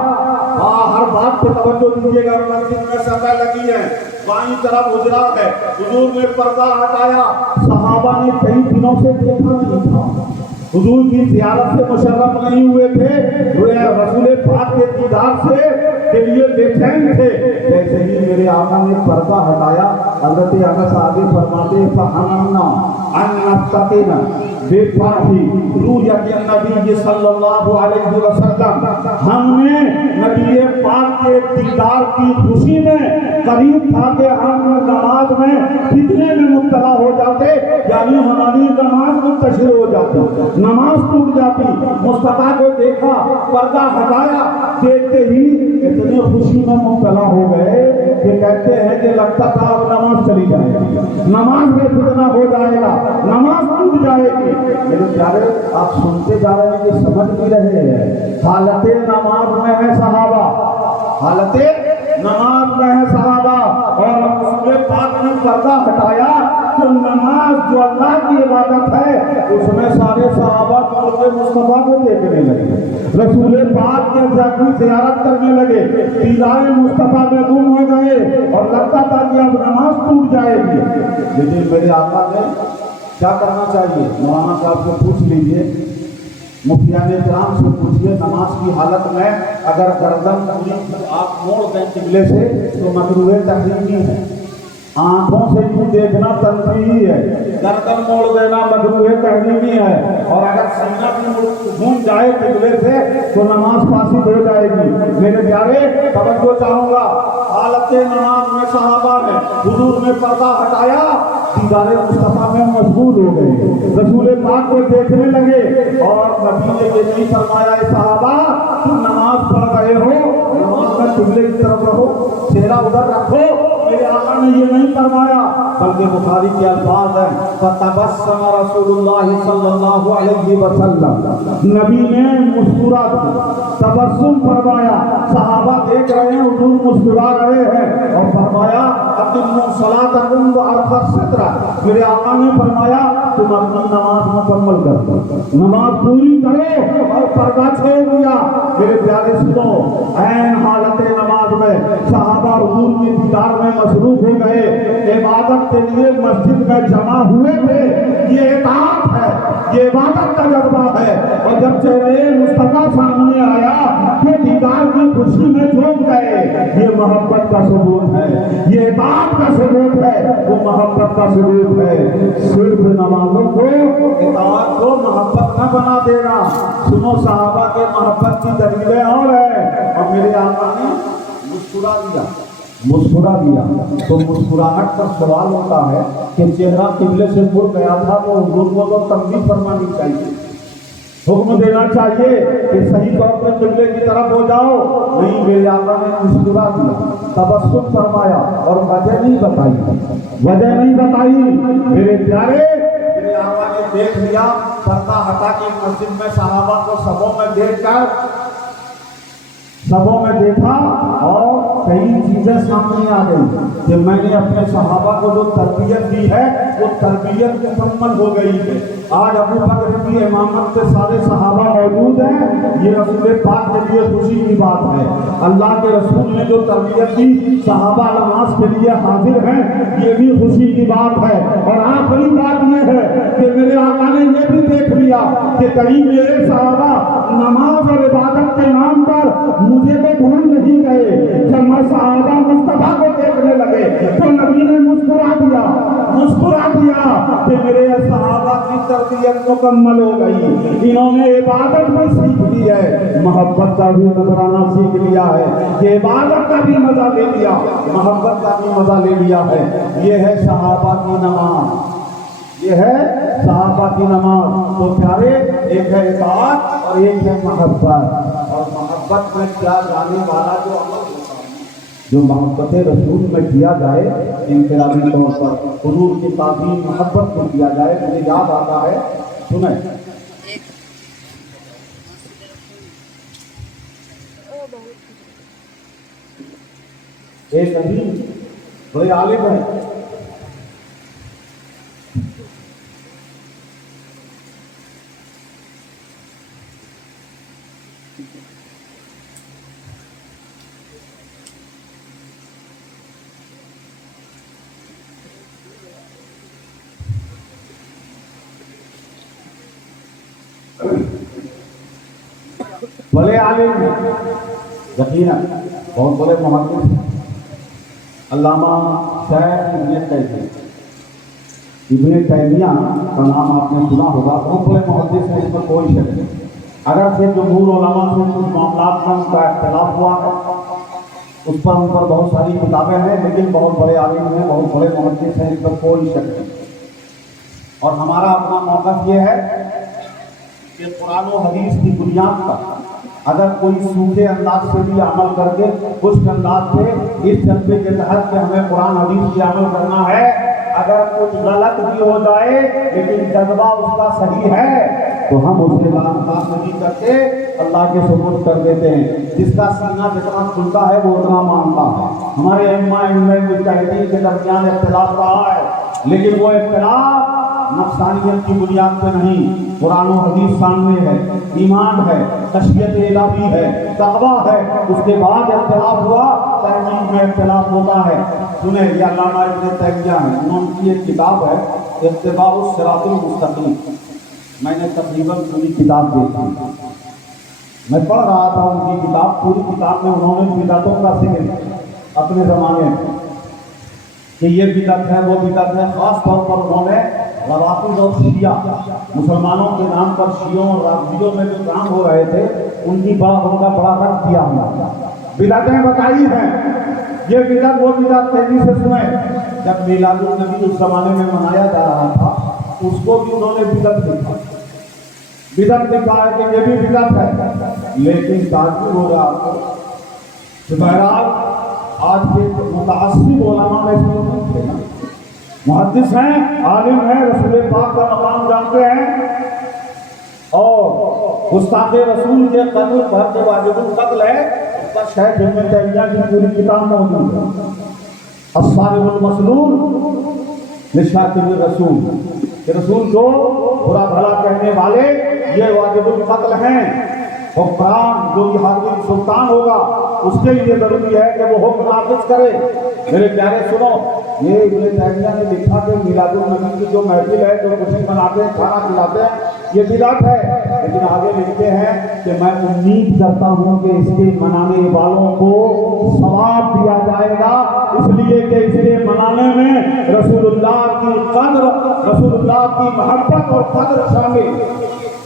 ہر بات پہ توجہ دیجیے گا. مسجد میں سطح لگی ہے, بائیں طرف حجرہ ہے, حضور نے پردہ ہٹایا. صحابہ نے کئی دنوں سے دیکھا نہیں تھا, حضور کی زیارت سے مشرف نہیں ہوئے تھے, رسول پاک کے دیدار سے کے لیے بے چین تھے. جیسے ہی میرے آقا نے پردہ ہٹایا, حضرت انس آگے فرماتے ہیں فہمنا ان نفتقنا بفرحی رؤیت النبی صلی اللہ علیہ وسلم, ہم نے نبی پاک کے دیدار کی خوشی میں قریب تھا کہ ہم نماز میں فتنے میں مبتلا ہو جاتے, یعنی ہماری نماز منتشر ہو جاتی, نماز ٹوٹ جاتی. مصطفیٰ کو دیکھا, پردہ ہٹایا, دیکھتے ہی اتنی خوشی میں مبتلا ہو گئے کہ کہتے ہیں کہ لگتا تھا اب نماز چلی جائے گی, نماز میں فتنہ ہو جائے گا, نماز ٹوٹ جائے گی. میرے پیارے آپ سنتے جا رہے ہیں کہ سمجھ بھی رہے ہیں. حالت نماز میں ہے صحابہ, حالت نماز میں ہے صحابہ, اور رسول پاک نے پردہ ہٹایا تو نماز جو اللہ کی عبادت ہے اس میں سارے صحابہ مرد مصطفیٰ کو دیکھنے لگے, رسول پاک کے ذاتی زیارت کرنے لگے, دیدار مصطفیٰ میں گم ہو گئے اور لگتا تھا کہ اب نماز ٹوٹ جائے گی. لیکن میرے آقا نے کیا کرنا چاہیے, مولانا صاحب سے پوچھ لیجئے, مفتیان کرام سے پوچھئے, نماز کی حالت میں اگر گردن آپ موڑ دیں قبلے سے تو مکروہ تحریمی ہے, آنکھوں سے یوں دیکھنا تنزیہی ہے, گردن موڑ دینا مکروہ تحریمی ہے, اور اگر سینہ بھی گھوم جائے قبلے سے تو نماز فاسد ہو جائے گی. میرے پیارے توجہ چاہوں گا, حالت نماز میں صحابہ نے حضور نے پردہ ہٹایا, دیدار مصطفیٰ میں مشغول ہو گئے, رسول پاک کو دیکھنے لگے, اور نبی نے یہ نہیں فرمایا اے صحابہ تم نماز پڑھ رہے ہو, نماز میں قبلے کی طرف رہو, چہرہ ادھر رکھو. میرے آقا نے یہ نہیں فرمایا, بلکہ بخاری کے الفاظ ہیں فتبسم رسول اللہ صلی اللہ علیہ وسلم, نبی نے مسکرا دیا, تبسم فرمایا. صحابہ دیکھ رہے ہیں حضور مسکرا رہے ہیں, اور فرمایا اتموا صلاتکم وارفعوا الستر, میرے آقا نے فرمایا تم اپنی نماز مکمل کر دو, نماز پوری کرو, اور پردہ چھوڑ دیا. میرے پیارے سنو, عین حالت نماز میں صحابہ حضور کی دیدار میں مصروف ہو گئے, عبادت کے لیے مسجد میں جمع ہوئے تھے. یہ اطاعت ہے, یہ عبادت کا جذبہ ہے, اور جب چہرے مصطفیٰ سامنے آیا کہ دیدار کی خوشی میں جھوم گئے. یہ محبت کا ثبوت ہے, یہ اطاعت کا ثبوت ہے, وہ محبت کا ثبوت ہے. صرف نمازوں کو اطاعت کو محبت نہ بنا دینا. سنو, صحابہ کے محبت کی دلیلیں اور ہیں, اور میرے آقا نے مسکرا دیا, مسکرا دیا. تو مسکراہٹ کا سوال ہوتا ہے کہ چہرہ قبلے سے مڑ گیا تھا تو حضور کو تو تنبیہ فرمانی چاہیے, حکم دینا چاہیے کہ صحیح طور پہ قبلے کی طرف ہو جاؤ. نہیں, میرے آقا نے مسکرا دیا, تبسم فرمایا, اور وجہ نہیں بتائی, وجہ نہیں بتائی. میرے پیارے, میرے آقا نے دیکھ لیا, پردہ ہٹا کے مسجد میں صحابہ کو صفوں میں دیکھ کر, صفوں میں دیکھا, اور کئی چیزیں سامنے آ گئی کہ میں نے اپنے صحابہ کو جو تربیت دی ہے وہ تربیت مکمل ہو گئی ہے. آج ابو بکر کی امامت سے سارے صحابہ موجود ہیں, یہ رسول پاک کے لیے خوشی کی بات ہے. اللہ کے رسول نے جو تربیت دی, صحابہ نماز کے لیے حاضر ہیں, یہ بھی خوشی کی بات ہے. اور آخری بات یہ ہے کہ میرے آقا نے یہ بھی دیکھ لیا کہ کہیں میرے صحابہ نماز اور عبادت کے نام پر مجھے تو بھول نہیں گئے. جب میں صحابہ مصطفیٰ کو دیکھنے لگے تو نبی نے مسکرا دیا, مسکرا دیا کہ میرے صحابہ کی تربیت مکمل ہو گئی, انہوں نے عبادت بھی سیکھ لی ہے, محبت کا بھی نذرانہ سیکھ لیا ہے, کہ عبادت کا بھی مزہ لے لیا, محبت کا بھی مزہ لے لیا ہے. یہ ہے صحابہ کی نماز, یہ ہے صحابہ کی نماز. تو پیارے ایک ہے اطاعت اور ایک ہے محبت. اور محبت میں کیا جانے والا جو عمل ہوتا ہے جو محبت رسول میں کیا جائے انفرادی طور پر حضور کی تعظیم محبت میں کیا جائے. مجھے یاد آتا ہے سنیں ایک عظیم بڑے عالم ہیں بڑے عالم یقیناً بہت بڑے محدث ہیں. علامہ شیخ ابن تیمیہ کا نام آپ نے سنا ہوگا. بہت بڑے محدث ہیں, اس پر کوئی شک نہیں. اگر سے جمہور علماء سے کچھ معاملات میں ان کا اختلاف ہوا ہے, اس پر ان پر بہت ساری کتابیں ہیں, لیکن بہت بڑے عالم ہیں, بہت بڑے محدث ہیں, اس پر کوئی شک نہیں. اور ہمارا اپنا موقف یہ ہے کہ قرآن و حدیث کی بنیاد پر اگر کوئی سوکھے انداز سے بھی عمل کر کے خشک انداز سے اس جذبے کے تحت کہ ہمیں قرآن حدیث کی عمل کرنا ہے, اگر کچھ غلط بھی ہو جائے لیکن جذبہ اس کا صحیح ہے تو ہم اسے بات نہیں کرتے, اللہ کے سپرد کر دیتے ہیں. جس کا سینہ جتنا کھلتا ہے وہ اتنا مانتا ہے. ہمارے ائمہ مجتہدین کے درمیان اختلاف رہا ہے, لیکن وہ اختلاف نفسانیت کی بنیاد پہ نہیں. قرآن و حدیث سامنے ہے, ایمان ہے, خشیت الہی ہے, تقویٰ ہے. اس کے بعد اختلاف ہوا, تحقیق میں اختلاف ہوتا ہے. سنیں یہ علامہ ابن تیمیہ ہیں, انہوں کی ایک کتاب ہے اتباع الصراط المستقیم. میں نے تقریباً پوری کتاب دیکھی, میں پڑھ رہا تھا ان کی کتاب. پوری کتاب میں انہوں نے بدعتوں کا ذکر اپنے زمانے میں کہ یہ بدعت ہے وہ بدعت ہے. خاص طور پر انہوں نے روافض اور شیعہ مسلمانوں کے نام پر شیعوں اور رافضیوں میں جو کام ہو رہے تھے ان کا بڑا رد کیا ہوا. بدعتیں بتائی ہیں. یہ بدعت وہ بدعت تیزی سے سنیں. جب میلاد النبی اس زمانے میں منایا جا رہا تھا اس کو بھی انہوں نے بدعت لکھا. بدعت لکھا ہے کہ یہ بھی بدعت ہے, لیکن تعجب ہوگا آپ کو. بہرحال آج کے متعصب علماء میں سے محدث ہیں, عالم ہیں, رسول پاک کا مقام جانتے ہیں, اور گستاخ رسول کے قتل بھر کے واجب القتل ہے. اس پر شیخ ابن تیمیہ کی پوری کتاب موجود ہے. الصارم المسلول لشاتم الرسول, کہ رسول کو برا بھلا کہنے والے یہ واجب القتل ہیں. حکمران جو بھی حاکم سلطان ہوگا اس کے لیے ضروری ہے کہ وہ حکم نافذ کرے. میرے پیارے سنو, یہ ابن تیمیہ نے لکھا کہ میلاد النبی کی جو محفل ہے, جو خوشی مناتے ہیں, کھانا کھلاتے ہیں, یہ بدعت ہے. لیکن آگے لکھتے ہیں کہ میں امید کرتا ہوں کہ اس کے منانے والوں کو ثواب دیا جائے گا, اس لیے کہ اس کے منانے میں رسول اللہ کی قدر, رسول اللہ کی محبت اور قدر شامل,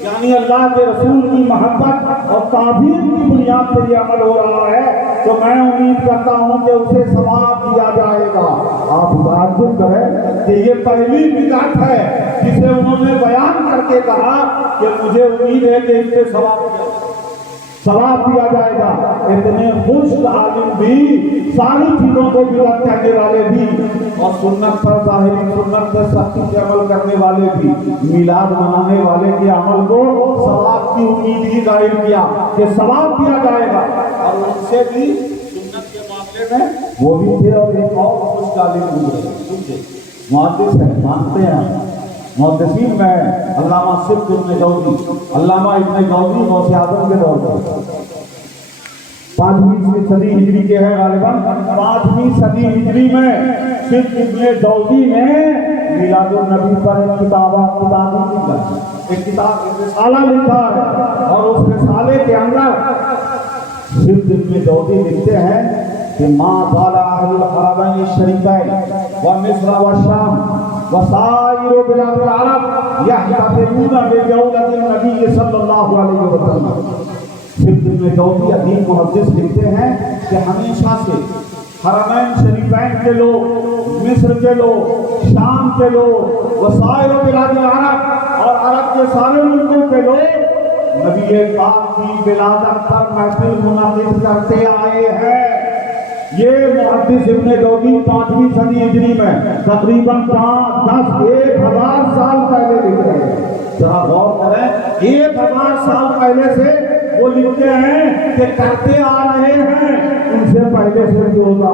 یعنی اللہ کے رسول کی محبت اور تعظیم کی بنیاد پر یہ عمل ہو رہا ہے. تو میں امید کرتا ہوں کہ اسے ثواب دیا جائے گا. آپ تعجب کریں کہ یہ پہلی بدعت ہے جسے انہوں نے بیان کر کے کہا کہ مجھے امید ہے کہ اس سے ثواب دیا جائے گا. اتنے خشک عالم بھی, ساری چیزوں کو بدعت کہنے والے بھی, اور سنت پر ظاہری سنت پر سختی سے عمل کرنے والے بھی, میلاد منانے والے کے عمل کو ثواب کی امید ہی ظاہر کیا کہ ثواب دیا جائے گا. اور ان سے بھی سنت کے معاملے میں وہ بھی تھے. اور ایک اور خشک عالم گزرے, محدث ہیں, مانتے ہیں. محدثین میں علامہ صفت ابن جوزی, علامہ ابن جوزی غوث اعظم کے دور پر 5ویں صدی ہجری کے ہیں, غالباً 5ویں صدی ہجری میں صفت ابن جوزی نے میلاد النبی پر ایک کتاب لکھا, ایک رسالہ لکھا ہے. اور اس رسالے کے اندر صفت ابن جوزی لکھتے ہیں کہ ما زال اہل الحرمین الشریفین ومصر والشام وسائر بلاد العرب يحتفلون بمولد النبی صلی اللہ علیہ وسلم. صفت ابن جوزی عظیم محدث لکھتے ہیں کہ ہمیشہ سے حرمین شریفین کے لوگ مصر کے لوگ، شام کے لوگ، وسائر بلاد العرب اور عرب کے سارے ملکوں کے لوگ نبی پاک کی ولادت پر محفل منعقد کرتے آئے ہیں۔ یہ محدث ابن جوزی 5ویں صدی ہجری میں تقریباً 10,000 سال پہلے لکھ رہے ہیں۔ ذرا غور کریں، 1000 سال پہلے سے وہ لکھتے ہیں کہ کرتے آ رہے ہیں، ان سے پہلے سے بھی ہوتا آ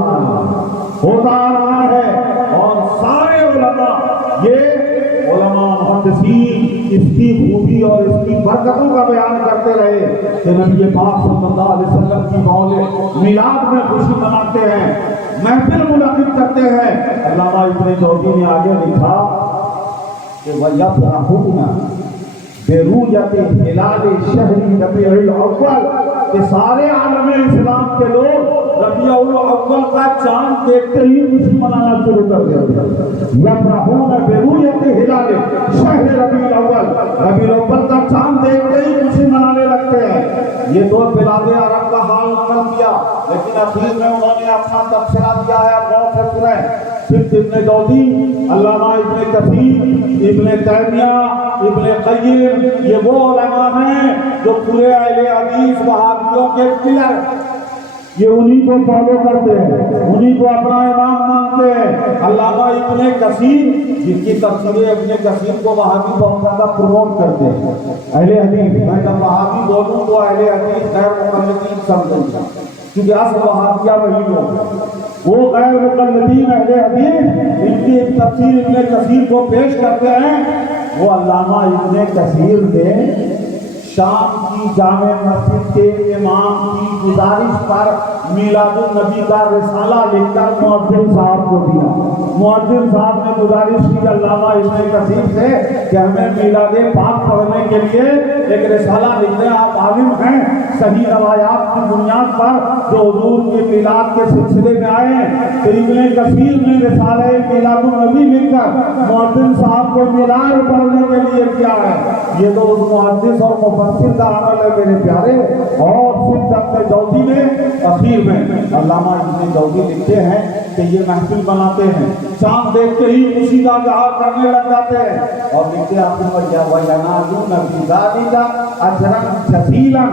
رہا ہے۔ اور سارے علماء، یہ علماء محدثین اس کی خوبی اور اس کی برکتوں کا بیان کرتے رہے کہ نبی پاک صلی اللہ علیہ وسلم کی مولد میلاد میں خوشی مناتے ہیں، محفل منعقد کرتے ہیں۔ علامہ ابن جوزی نے آگے لکھا کہ وَيَفْرَحُونَ بِرُؤْيَةِ ہلال شہر ربیع الاول، کہ سارے عالم اسلام کے لوگ ربیع الاول کا چاند دیکھتے ہی خوشی منانا شروع کر دیتے ہیں۔ یفرحون برؤیت ہلال شہر ربیع الاول، ربیع الاول کا چاند دیکھتے ہی خوشی منانے لگتے ہیں۔ یہ تو بلاد عرب کا حال کر دیا، لیکن اخیر میں انہوں نے اپنا تبصرہ دیا ہے، غور سے سنیں۔ صرف ابن جوزی، علامہ ابن کثیر، ابن تیمیہ، ابن قیم، یہ وہ علماء ہیں جو پورے اہل حدیث وہابیوں کے پلر، یہ انہی کو فالو کرتے ہیں، انہی کو اپنا امام مانتے ہیں۔ علامہ ابن کثیر، جس کی تفسیر ابن کثیر کو وہابی بہت زیادہ پروموٹ کرتے ہیں۔ اہل حدیث، میں جب وہابی بولوں تو اہل حدیث غیر مقلدین سمجھیں گا، کیونکہ اصل وہابیہ وہی لوگ ہیں، وہ غیر مقلدین اہل حدیث ان کی تفسیر ابن کثیر کو پیش کرتے ہیں۔ وہ علامہ ابن کثیر نے شام کی جامع مسجد کے امام کی گزارش پر میلاد النبی کا رسالہ لکھ کر مؤذن صاحب کو دیا۔ مؤذن صاحب نے گزارش کی علامہ ابن کثیر سے کہ ہمیں میلاد پاک پڑھنے کے لیے ایک رسالہ لکھ دیں، آپ عالم ہیں، صحیح روایات کی بنیاد پر جو حضور کے میلاد کے سلسلے میں آئے ہیں۔ تو ابن کثیر نے رسالہ میلاد النبی لکھ کر مؤذن صاحب کو میلاد پڑھنے کے لیے کیا ہے۔ یہ تو اس محدث اور مفسر کا عمل ہے میرے پیارے۔ اور پھر ابن جوزی نے اخیر میں، علامہ ابن جوزی لکھتے ہیں کہ یہ محفل بناتے ہیں، چاند دیکھتے ہی خوشی کا اظہار کرنے لگ جاتے ہیں، اور لکھتے ہیں وَيَنَالُونَ بِذَلِكَ أَجْرًا جَزِيلًا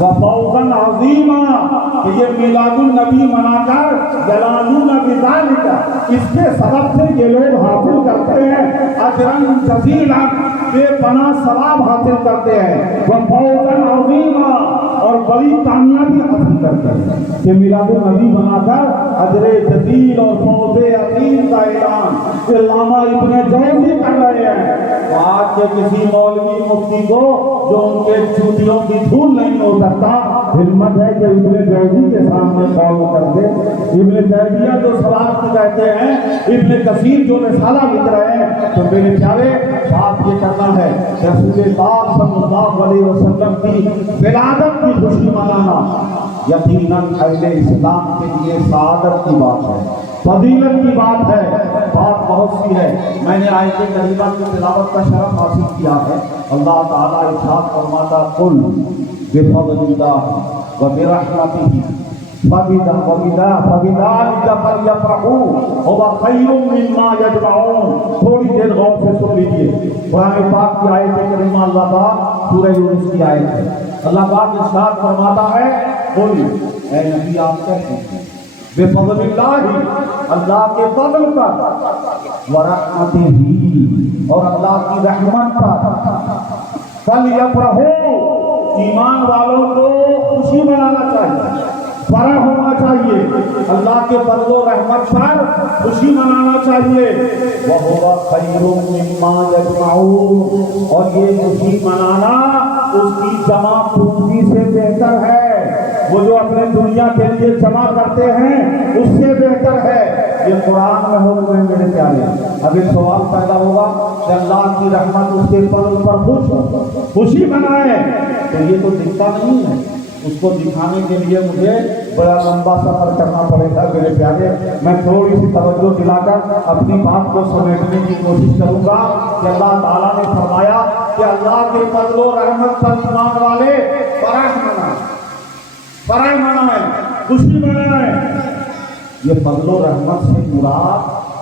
وَفَوْزًا عَظِيمًا، کہ یہ میلاد النبی منا کر يَنَالُونَ بِذَلِكَ، اس کے سبب سے یہ لوگ حاصل کرتے ہیں اجرًا جزیلا، بے پناہ ثواب حاصل کرتے ہیں، وَفَوْزًا عَظِيمًا، اور بڑی کامیابی حاصل کرتے ہیں کہ میلاد النبی منا کر اجر جزیل اور فوز عظیم کا اعلان علامہ ابن جوزی کر رہے ہیں۔ تو آج کے کسی مولوی مفتی کو جو ان کے چوٹیوں کی دھول نہیں ہو سکتا، ہمت ہے کہ ابن جوزی کے سامنے قول کر دے۔ ابن تیمیہ جو سوال کی کہتے ہیں، ابن کثیر جو رسالہ لکھ رہے ہیں، تو میرے پیارے بات یہ کرنا ہے کہ رسول پاک صلی اللہ علیہ وسلم کی ولادت کی خوشی منانا یقیناً اہل اسلام کے لیے سعادت کی بات ہے، فضیلت کی بات ہے، بات بہت سی ہے۔ میں نے آیت کریمہ کی تلاوت کا شرف حاصل کیا ہے۔ اللہ تعالیٰ ارشاد فرماتا قل بفضل اللہ وبرحمتہ فبذلک فلیفرحوا ھو خیر مما یجمعون۔ تھوڑی دیر غور سے سن لیجیے، قرآن پاک کی آیت کریمہ اللہ پاک سورہ یونس کی آیت ہے۔ اللہ پاک ارشاد فرماتا ہے بولیے اے نبی آپ کہتے ہیں بفضل اللہ، اللہ کے فضل پر، ورحمتہ اور اللہ کی رحمت پر، فلیفرحوا، ایمان والوں کو خوشی منانا چاہیے، فرح ہونا چاہیے، اللہ کے فضل و رحمت پر خوشی منانا چاہیے۔ وَهُوَ خَيْرٌ مِّمَّا يَجْمَعُونَ، اور یہ خوشی منانا اس کی جمع پونجی سے بہتر ہے، وہ جو اپنے دنیا کے لیے جمع کرتے ہیں اس سے بہتر ہے۔ یہ قرآن میں حکم ہے میرے پیارے۔ اب ایک سوال پیدا ہوگا کہ اللہ کی رحمت اس کے فضل پر خوشی منائے، تو یہ تو دکھتا نہیں ہے، اس کو دکھانے کے لیے مجھے بڑا لمبا سفر کرنا پڑے گا میرے پیارے۔ میں تھوڑی سی توجہ دلا کر اپنی بات کو سمیٹنے کی کوشش کروں گا کہ اللہ تعالیٰ نے فرمایا کہ اللہ کے فضل و رحمت پر ایمان والے فرح منائیں، خوشی منائیں۔ یہ فضل و رحمت سے مراد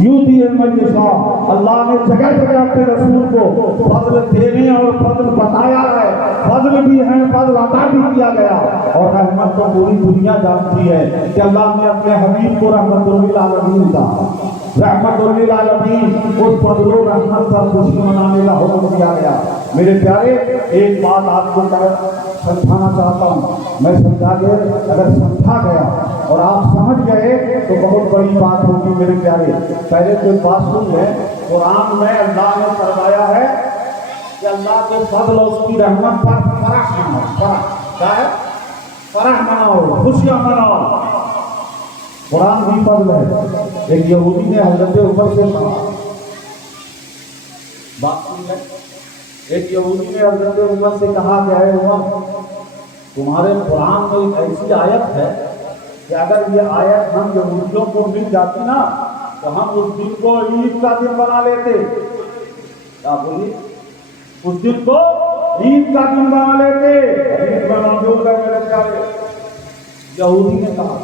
یوتی من یشاء، اللہ نے جگہ جگہ اپنے رسول کو فضل دینے اور فضل بتایا ہے، فضل بھی ہے، فضل عطا بھی کیا گیا، اور رحمت تو پوری دنیا جانتی ہے کہ اللہ نے اپنے حبیب کو رحمت للعالمین دا، رحمت للعالمین، اس فضل و رحمت پر خوشی منانے کا حکم دیا گیا۔ میرے پیارے، ایک بات آپ کو سمجھانا چاہتا ہوں، میں سمجھا کے اگر سمجھا گیا اور آپ سمجھ گئے تو بہت بڑی بات ہوگی میرے پیارے۔ پہلے کوئی بات سن لیں، قرآن میں اللہ نے فرمایا ہے کہ اللہ کے فضل اور اس کی رحمت پر فرح مناؤ، فرح کیا ہے؟ فرح مناؤ، خوشیاں مناؤ۔ قرآن بھی فضل ہے۔ ایک یہودی نے حضرت عمر سے کہا، بات سن لیں، ایک یہودی نے حضرت عمر سے کہا کہ اے عمر، تمہارے قرآن میں ایک ایسی آیت ہے کہ اگر یہ آیت ہم یہودیوں کو مل جاتی نا تو ہم اس دن کو عید کا دن بنا لیتے۔ کیا بولی؟ اس دن کو عید کا دن بنا لیتے۔ عید بنا دو گا میرے پیارے۔ یہودی نے کہا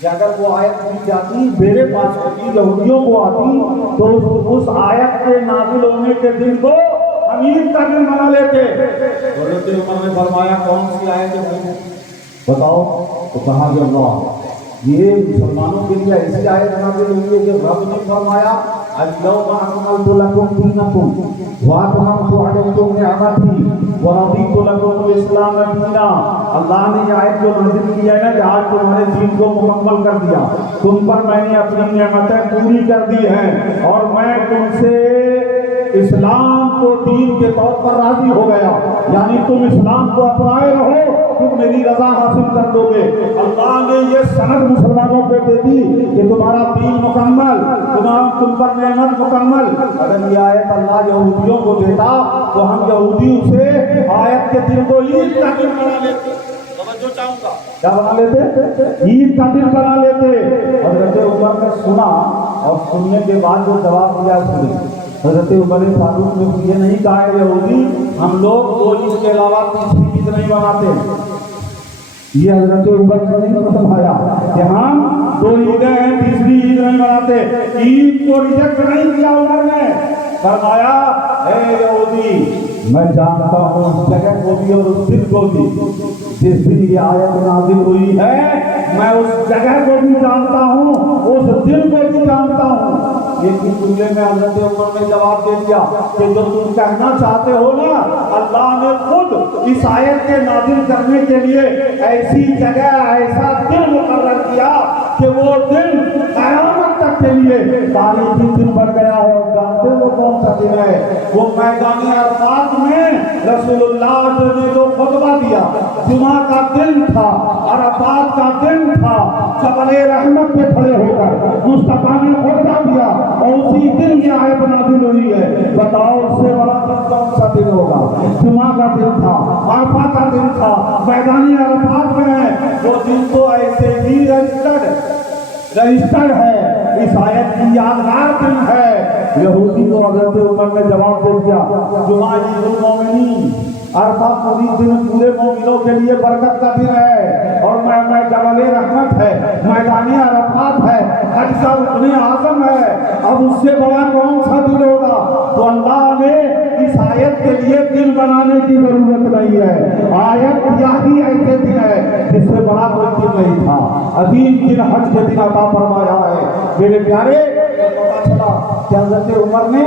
کہ اگر وہ آیت مل جاتی میرے پاس ہوتی، یہودیوں کو آتی، تو اس آیت کے نازل ہونے کے دن کو ہم عید کا دن بنا لیتے۔ حضرت عمر نے فرمایا کون سی آیت ہے بتاؤ؟ تو کہا کہ اللہ، یہ مسلمانوں کے لیے ایسی آیت نازل ہوئی ہے کہ رب نے فرمایا اليوم اکملت لکم دینکم واتممت علیکم نعمتی ورضیت لکم الاسلام دینا۔ اللہ نے یہ آیت جو نازل کی ہے نا کہ آج تمہارے دین کو مکمل کر دیا، تم پر میں نے اپنی نعمتیں پوری کر دی ہیں، اور میں تم سے اسلام کو دین کے طور پر راضی ہو گیا، یعنی تم اسلام کو اپنائے رہو، تم میری رضا حاصل کر دو گے۔ اللہ نے یہ سند مسلمانوں کو دے دی کہ تمہارا دین مکمل، تم پر نعمت مکمل۔ اگر یہ آیت اللہ یہودیوں کو دیتا تو ہم یہودی اسے آیت کے دن کو عید کا دن بنا لیتے۔ توجہ چاہوں گا، کیا بنا لیتے؟ عید کا دن بنا لیتے۔ حضرت عمر نے سنا، اور سننے کے بعد جو جواب دیا سنے، حضرت عمر فاروق نے یہ نہیں کہا ہے یہودی ہم لوگ دو عید کے علاوہ تیسری عید نہیں مناتے۔ یہ حضرت عمر نے نہیں سمجھایا کہ ہم دو عیدیں ہیں تیسری عید نہیں مناتے۔ عید کو ریجیکٹ نہیں کیا عمر نے، فرمایا اے یہودی، میں جانتا ہوں اس جگہ کو بھی اور اس دن کو بھی جس دن یہ آیت نازل ہوئی ہے، میں اس جگہ کو بھی جانتا ہوں، اس دن کو بھی جانتا ہوں۔ یہ جملے میں حضرت عمر نے جواب دے دیا کہ جو تم کہنا چاہتے ہو نا، اللہ نے خود اس آیت کے نازل کرنے کے لیے ایسی جگہ، ایسا دن مقرر کیا کہ وہ دن قیامت تک کے لیے تاریخی دن بن گیا ہے۔ اور جانتے وہ کون سا دن ہے؟ وہ میدان عرفات میں رسول اللہ نے جو خطبہ دیا، جمعہ کا دن تھا، عرفات کا دن تھا، جبل رحمت پہ کھڑے ہو کر مصطفیٰ نے خطبہ دیا، اور اسی دن یہ آیت نازل ہوئی ہے۔ بتاؤ اس سے بڑا دن کون سا دن ہوگا؟ جمعہ کا دن تھا، عرفہ کا دن تھا، میدان عرفات میں ہے۔ وہ دن تو ایسے ہی رجسٹرڈ ہے، اس آیت کی یادگار دن ہے۔ یہودی کو حضرت عمر نے جواب دے دیا جمعہ عید المومنین، عرفہ پوری دن پورے مومنوں کے لیے برکت کا دن ہے، اور میں جبل رحمت ہے، میدان عرفات ہے، حج کا رکن اعظم ہے، اب اس سے بڑا کون سا دن ہوگا؟ تو اللہ نے اس آیت کے لیے دن بنانے کی ضرورت نہیں ہے، آیت یہی ایسے دن ہے جس سے بڑا کوئی دن نہیں تھا، عظیم دن حج کے دن عطا فرمایا ہے۔ میرے پیارے، پتا چلا کہ حضرت عمر نے،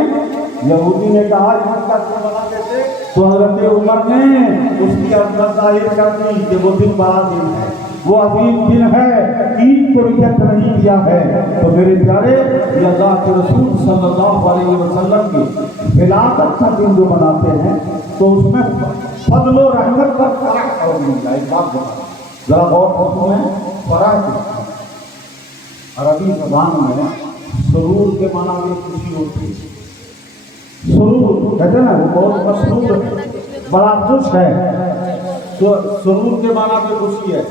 یہودی نے کہا عید کا دن بنا دیتے، تو حضرت عمر نے اس کی عظمت ظاہر کر دی کہ وہ دن بڑا دن ہے، وہ عظیم دن ہے، عید کو ریجیکٹ نہیں کیا ہے۔ تو میرے پیارے، یہ اللہ کے رسول صلی اللہ علیہ وسلم کی ولادت کا دن جو مناتے ہیں تو اس میں فضل و رحمت پر فرح اور مل جائے۔ ایک بات بتا ذرا غور میں، فرح عربی زبان میں سرور کے معنی میں خوشی ہوتی ہے۔ سرور کہتے ہیں نا، وہ بہت مسرور ہے، بڑا خوش ہے۔ تو سرور کے معنی میں خوشی ہے،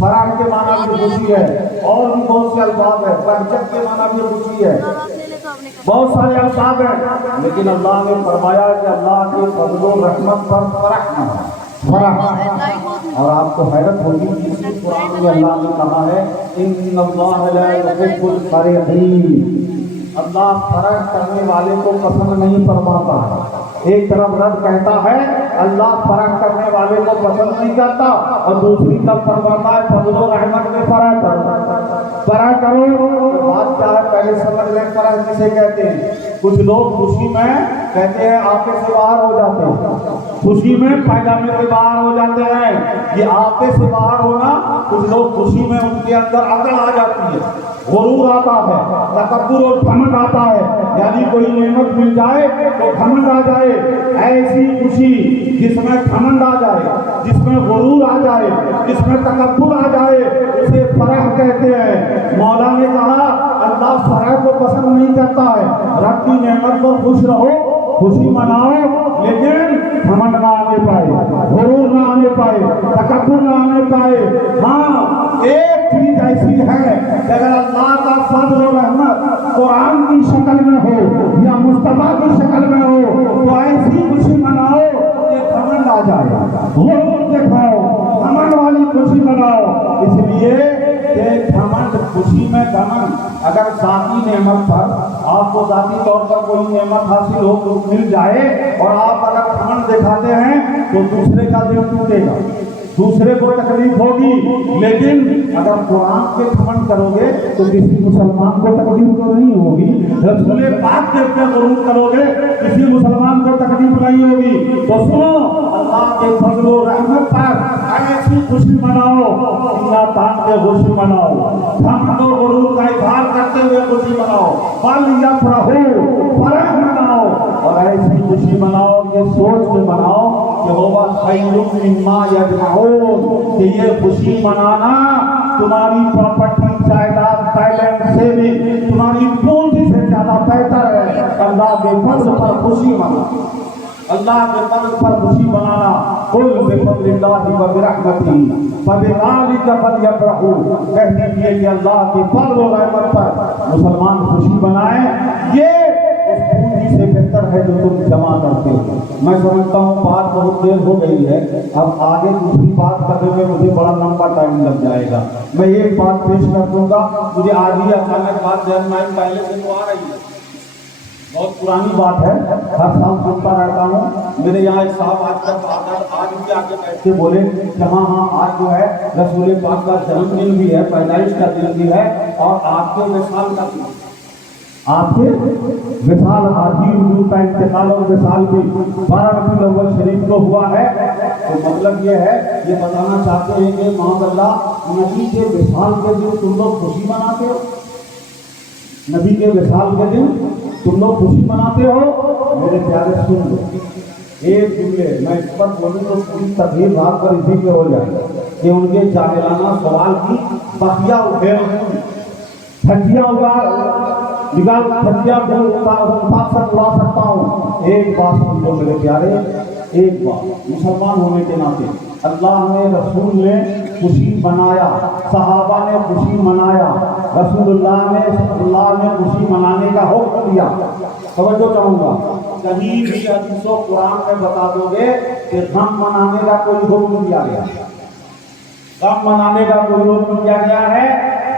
فرح کے معنی میں خوشی ہے، اور بھی بہت سے الفاظ ہیں، بہجت کے معنی میں خوشی ہے، بہت سارے الفاظ ہیں، لیکن اللہ نے فرمایا کہ اللہ کے فضل و رحمت پر فرح نہ ہو، فرح۔ اور آپ کو حیرت ہوگی کہ اسی قرآن میں اللہ نے کہا ہے ان اللہ لا یحب الفرحین، اللہ فرق کرنے والے کو پسند نہیں فرماتا ہے. ایک طرف رب کہتا ہے اللہ فرق کرنے والے کو پسند نہیں کرتا اور دوسری طرف فرماتا ہے فضل و رحمت میں فرق کرو. بات کیا ہے پہلے سمجھ لیں فرق کسے کہتے ہیں. کچھ لوگ خوشی میں کہتے ہیں آپے سے باہر ہو جاتے ہیں, خوشی میں پائجامے سے باہر ہو جاتے ہیں. یہ آپے سے باہر ہونا, کچھ لوگ خوشی میں ان کے اندر عقل آ جاتی ہے, غرور آتا ہے, تکبر اور گھمنڈ آتا ہے. یعنی کوئی نعمت مل جائے تو گھمنڈ آ جائے. ایسی خوشی جس میں گھمنڈ آ جائے, جس میں غرور آ جائے, جس میں تکبر آ جائے, اسے فرح کہتے ہیں. مولا نے کہا اللہ فرح کو پسند نہیں کرتا ہے. رب کی نعمت پر خوش رہو, خوشی مناؤ, لیکن گھمنڈ نہ آنے پائے, غرور نہ آنے پائے, تکبر نہ آنے پائے. ہاں ایک چیز ایسی ہے کہ اگر اللہ کا فضل و رحمت قرآن کی شکل میں ہو یا مصطفیٰ کی شکل میں ہو تو ایسی خوشی مناؤ کہ گھمنڈ آ جائے, غرور دکھاؤ, گھمنڈ والی خوشی مناؤ. اس لیے کہ گھمنڈ خوشی میں گھمنڈ, اگر ذاتی نعمت پر آپ کو ذاتی طور پر کوئی نعمت حاصل ہو تو مل جائے اور آپ اگر گھمنڈ دکھاتے ہیں تو دوسرے کا دل ٹوٹے گا, دوسرے کو تکلیف ہوگی. لیکن اگر قرآن کے گھمنڈ کرو گے تو کسی مسلمان کو تکلیف تو نہیں ہوگی. رسول پاک کے غرور کرو گے کسی مسلمان کو تکلیف نہیں ہوگی. تو سنو, اللہ کے فضل و رحمت پر ایسی خوشی مناؤ, سینہ تان کے خوشی مناؤ, گھمنڈ و غرور کا اظہار کرتے ہوئے خوشی مناؤ, بل یفرحوا, فرح مناؤ. اور ایسی خوشی مناؤ, یہ سوچ کے مناؤ کہ ہوگا خیر مما یجمعون, کہ یہ خوشی منانا تمہاری پراپرٹی, جائیداد, بیلنس سے بھی تمہاری پونجی سے زیادہ بہتر ہے. اللہ کے فضل پر خوشی منانا, اللہ کے فضل پر خوشی منانا. قل بفضل اللہ وبرحمتہ فبذلک فلیفرحوا, کہہ دیجیے کہ اللہ کے فضل و رحمت پر مسلمان خوشی منائیں. یہ اس پونجی سے بہتر ہے جو تم جمع کرتے ہو. میں سمجھتا ہوں بات بہت دیر ہو گئی ہے, اب آگے دوسری بات کرنے میں مجھے بڑا لمبا ٹائم لگ جائے گا. میں ایک بات پیش کر دوں گا, مجھے آج ہی اچانک بات ذہن میں پہلے سے تو آ رہی ہے, بہت پرانی بات ہے, ہر سال سنتا رہتا ہوں. میرے یہاں ایک صاحب آج بھی آ کے بیٹھ کے بولے کہ ہاں آج جو ہے رسول پاک کا جنم دن بھی ہے, پیدائش کا دن بھی ہے, اور آپ کے وصال کا دن, آپ کے وصال, حاجی حضور کا انتقال اور وصال بھی 12 ربیع الاول شریف کو ہوا ہے. تو مطلب یہ ہے, یہ بتانا چاہتے ہیں کہ معاذ اللہ نبی کے وصال کے دن تم لوگ خوشی مناتے ہو, نبی کے وصال کے دن تم لوگ خوشی مناتے ہو. میرے پیارے سن لو, ایک جملے میں اس پر بولوں تو پوری تقریر رات پر اسی پہ ہو جائے کہ ان کے جاہلانہ سوال کی بخیا اٹھے, تھکیا نگال تھکیا کو اڑا سکتا ہوں. ایک بات سن لو میرے پیارے, ایک بات, مسلمان ہونے کے ناطے اللہ نے, رسول نے خوشی منایا, صحابہ نے خوشی منایا, رسول اللہ نے خوشی منانے کا حکم دیا. توجہ چاہوں گا, کہیں بھی حدیث و قرآن میں بتا دو گے کہ غم منانے کا کوئی حکم دیا گیا, غم منانے کا کوئی حکم دیا گیا ہے.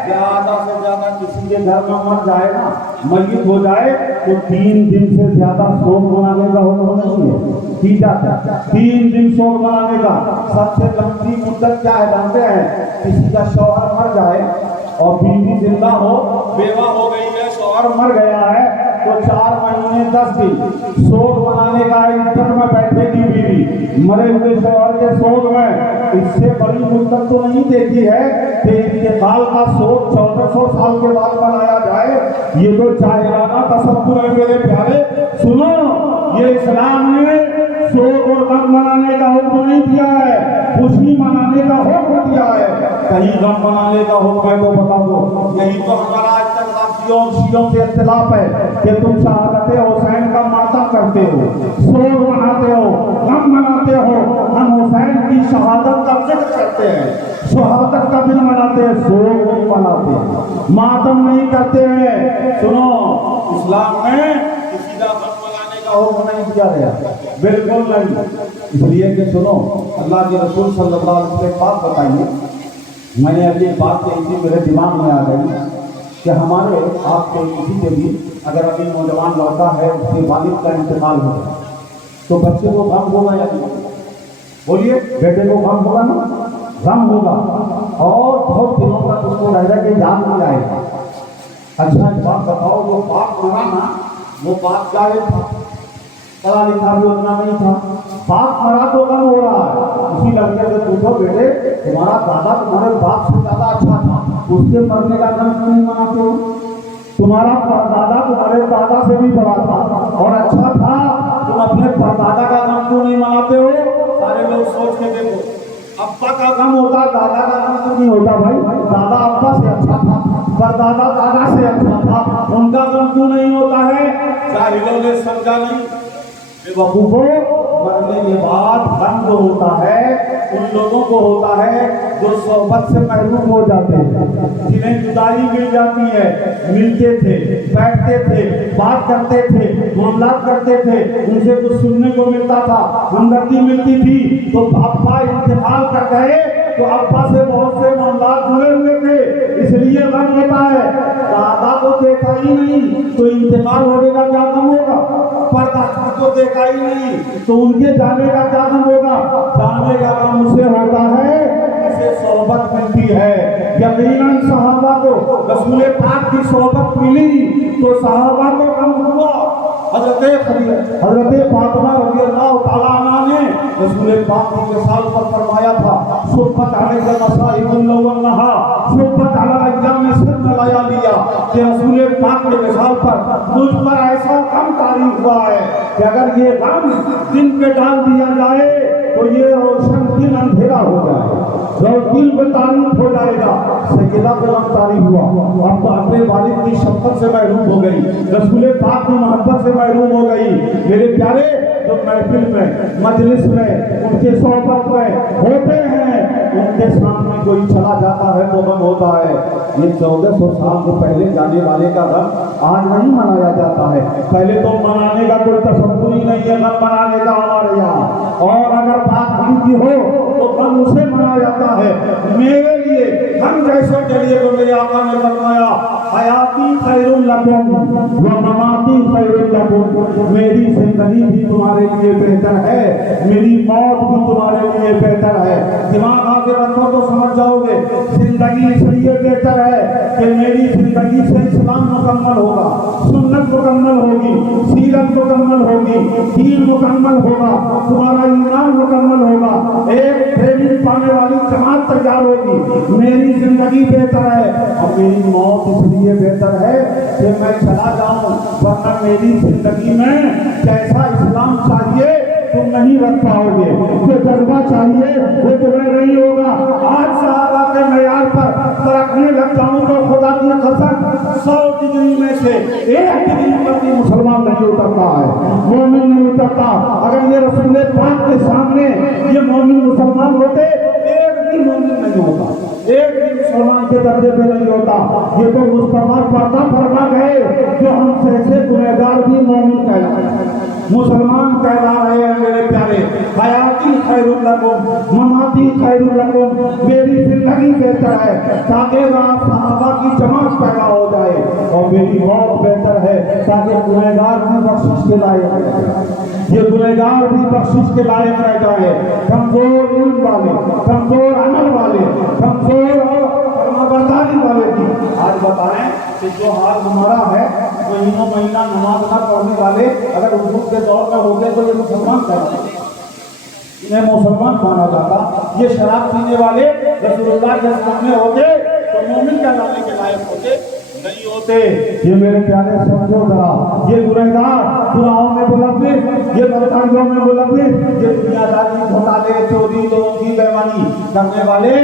زیادہ سے زیادہ کسی کے گھر میں مر جائے نا, میت ہو جائے تو 3 دن سے زیادہ سوگ منانے کا حکم نہیں ہے. ٹھیک ہے, 3 دن سوگ منانے کا. سب سے لمبی مدت کیا ہے جانتے ہیں؟ کسی کا شوہر مر جائے اور بیوی زندہ ہو, بیوہ ہو گئی ہے, شوہر مر گیا ہے, تو 4 مہینے 10 دن سوگ منانے کا عدت میں بیٹھے گی بیوی, مرے ہوئے شوہر کے سوگ میں. اس سے بڑی مدت تو نہیں دیکھی ہے کہ انتقال کا سوگ 1400 سال کے بعد منایا جائے. یہ تو جاہلانہ تصور ہے میرے پیارے. سنو, یہ اسلام نے سوگ اور غم منانے کا حکم نہیں دیا ہے, خوشی منانے کا حکم دیا ہے. کہیں غم منانے کا حکم ہے تو بتا دو. یہی تو ہمارا آج تک شیعوں سے اختلاف ہے کہ تم شہادت حسین کا ماتم کرتے ہو, سوگ مناتے ہو, غم مناتے ہو. ہم حسین کی شہادت کا ذکر کرتے ہیں, شہادت کا دن مناتے ہیں, سوگ نہیں مناتے ہیں, ماتم نہیں کرتے ہیں. سنو, اسلام میں کسی کا غم منانے کا حکم نہیں دیا گیا, بالکل نہیں. اس لیے کہ سنو, اللہ کے رسول صلی اللہ علیہ وسلم بات بتائیے, میں نے ابھی بات کہی تھی, میرے دماغ میں آ گئی. کہ ہمارے آپ کے کسی کے بھی اگر ابھی نوجوان لڑکا ہے اس کے والد کا انتقال ہو گیا تو بچے کو غم ہوگا یا نہیں؟ بولیے، بیٹے کو غم ہوگا نا؟ غم ہوگا، اور بہت دنوں تک اس کو رہ کے یاد نہیں آئے گا۔ اچھا ایک بات بتاؤ، وہ پاک مرا نا، وہ پاک جائے تھا، پڑھا لکھا بھی اتنا نہیں تھا، پاک مرا تو غم ہو رہا ہے۔ اسی لڑکے سے پوچھو، بیٹے تمہارا دادا تمہارے باپ سے زیادہ اچھا تھا، اس کے مرنے کا غم کیوں نہیں مناتے ہو؟ تمہارا پردادا تمہارے دادا سے بھی بڑا تھا اور اچھا تھا، تم اپنے پردادا کا غم کیوں نہیں مناتے ہو؟ سارے لوگ سوچ کے دیکھو، ابا کا غم ہوتا، دادا کا غم کیوں نہیں ہوتا؟ بھائی دادا ابا سے اچھا تھا، پردادا دادا سے اچھا تھا، ان کا غم کیوں نہیں ہوتا ہے؟ جاہلوں نے سمجھا نہیں۔ بے وقوفوں، مرنے کے بعد غم جو ہوتا ہے ان لوگوں کو ہوتا ہے جو صحبت سے محروم ہو جاتے ہیں، جنہیں جدائی مل جاتی ہے، ملتے تھے، بیٹھتے تھے، بات کرتے تھے، معاملات کرتے تھے، ان سے کچھ سننے کو ملتا تھا، ہمدردی ملتی تھی۔ تو ابا انتقال کر گئے تو ابا سے بہت سے معاملات جڑے ہوئے تھے، اس لیے غم ہوتا ہے۔ دادا کو دیکھا ہی نہیں تو انتقال ہونے کا کیا غم ہوگا؟ پردادا کو دیکھا ہی نہیں تو ان کے جانے کا کیا غم ہوگا؟ جانے کا غم اسے ہوتا ہے اسے صحبت ملتی ہے۔ یقیناً صحابہ کو رسول پاک کی صحبت ملی تو صحابہ کو غم ہوا۔ حضرت فاطمہ رضی اللہ تعالیٰ عنہ نے رسول پاک کی وصال پر فرمایا تھا، صحبت علیہ المصائب اللونہا، صحبت علی ایام سن لیالیا، کہ رسول پاک کے وصال پر مجھ پر ایسا غم طاری ہوا ہے کہ اگر یہ غم دن پہ ڈال دیا جائے تو یہ روشن دن اندھیرا ہو جائے، دل پہ تاریخ ہو جائے گا۔ سیدہ کو غم طاری ہوا، اب تو اپنے والد کی شفقت سے محروم ہو گئی، رسول پاک کی محبت سے محروم ہو گئی۔ میرے پیارے، جو محفل میں مجلس میں ان کے صحبت میں ہوتے ہیں، ان کے سامنے کوئی چلا جاتا ہے تو غم ہوتا ہے۔ یہ 1400 سال سے پہلے جانے والے کا غم آج نہیں منایا جاتا ہے، پہلے تو منانے کا کوئی تصور ہی نہیں ہے غم منانے کا ہمارے یہاں، اور اگر بات غم کی ہو تو غم اسے منایا جاتا ہے۔ میرے لیے غم جیسے چلیے تو میرے آقا نے فرمایا، حیاتی خیر لکم و مماتی خیر لکم، میری زندگی بھی تمہارے لیے بہتر ہے، میری موت بھی تمہارے لیے بہتر ہے۔ دماغ آگے رکھو تو سمجھ جاؤ گے، زندگی اس لیے بہتر ہے کہ میری زندگی سے اسلام مکمل ہوگا، سنت مکمل ہوگی، سیرت مکمل ہوگی، دین مکمل ہوگا، تمہارا ایمان مکمل ہوگا، ایک ٹریننگ پانے والی جماعت تیار ہوگی۔ میری زندگی بہتر ہے اور میری موت اس لیے بہتر ہے کہ میں چلا جاؤں، ورنہ میری زندگی میں جیسا اسلام چاہیے تم نہیں رکھ پاؤ گے، جو جذبہ چاہیے وہ تمہیں نہیں ہوگا۔ آج صحابہ کے معیار پر پرکھنے لگ جاؤں تو خدا کی قسم 100 ڈگری میں سے 1 ڈگری پر بھی مسلمان نہیں اترتا ہے، مومن نہیں اترتا۔ اگر یہ رسول پاک کے سامنے یہ مومن مسلمان ہوتے، ایک بھی مومن نہیں ہوتا، ایک بھی مسلمان کے درجے پہ نہیں ہوتا۔ یہ تو مصطفیٰ پردہ فرما گئے جو ہم سے ایسے گنہگار بھی مومن کہلا رہے ہیں، مسلمان کہلا رہے ہیں۔ میرے پیارے، حیاتی خیر لکم مماتی خیر لکم، میری زندگی بہتر ہے تاکہ وہاں صحابہ کی جماعت پیدا ہو جائے، اور میری موت بہتر ہے تاکہ گنہگار بھی بخشش کے لائق رہ جائے، یہ گنہگار بھی بخشش کے لائق رہ جائے۔ کمزور علم والے، کمزور عمل والے، کمزور اور فرمانبرداری والے بھی آج بتائیں کہ جو حال ہمارا ہے، مہینوں مہینہ نماز نہ پڑھنے والے اگر حضور کے دور میں ہوتے تو یہ مسلمان کہلاتے، انہیں مسلمان مانا جاتا۔ یہ شراب پینے والے رسول اللہ کے سامنے ہوتے تو مومن کہلانے کے لائق ہوتے نہیں ہوتے۔ یہ میرے پیارے سمجھو ذرا، یہ گنہگار گناہوں میں ملوث، یہ بدکاریوں میں ملوث، یہ دنیا داری، گھوٹالے، چوری، لوگوں کی بےمانی کرنے والے،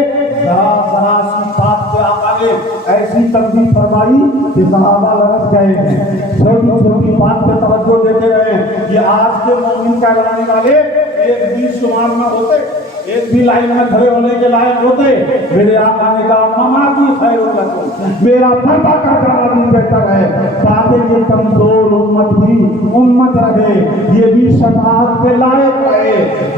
ذرا سی بات پہ آقا نے ایسی تنبیہ فرمائی کہ صحابہ لرز گئے ہیں، چھوٹی چھوٹی بات پہ توجہ دیتے رہے۔ یہ آج کے مومن کہلانے والے ایک بھی شمار نہ ہوتے، ایک بھی لائن میں کھڑے ہونے کے لائق ہوتے۔ میرے آقا نے کہا مماتی خیر لکم، میرا پردہ کا جانا بھی بہتر ہے تاکہ یہ کمزور امت بھی امت رہے، یہ بھی شفاعت کے لائق رہے،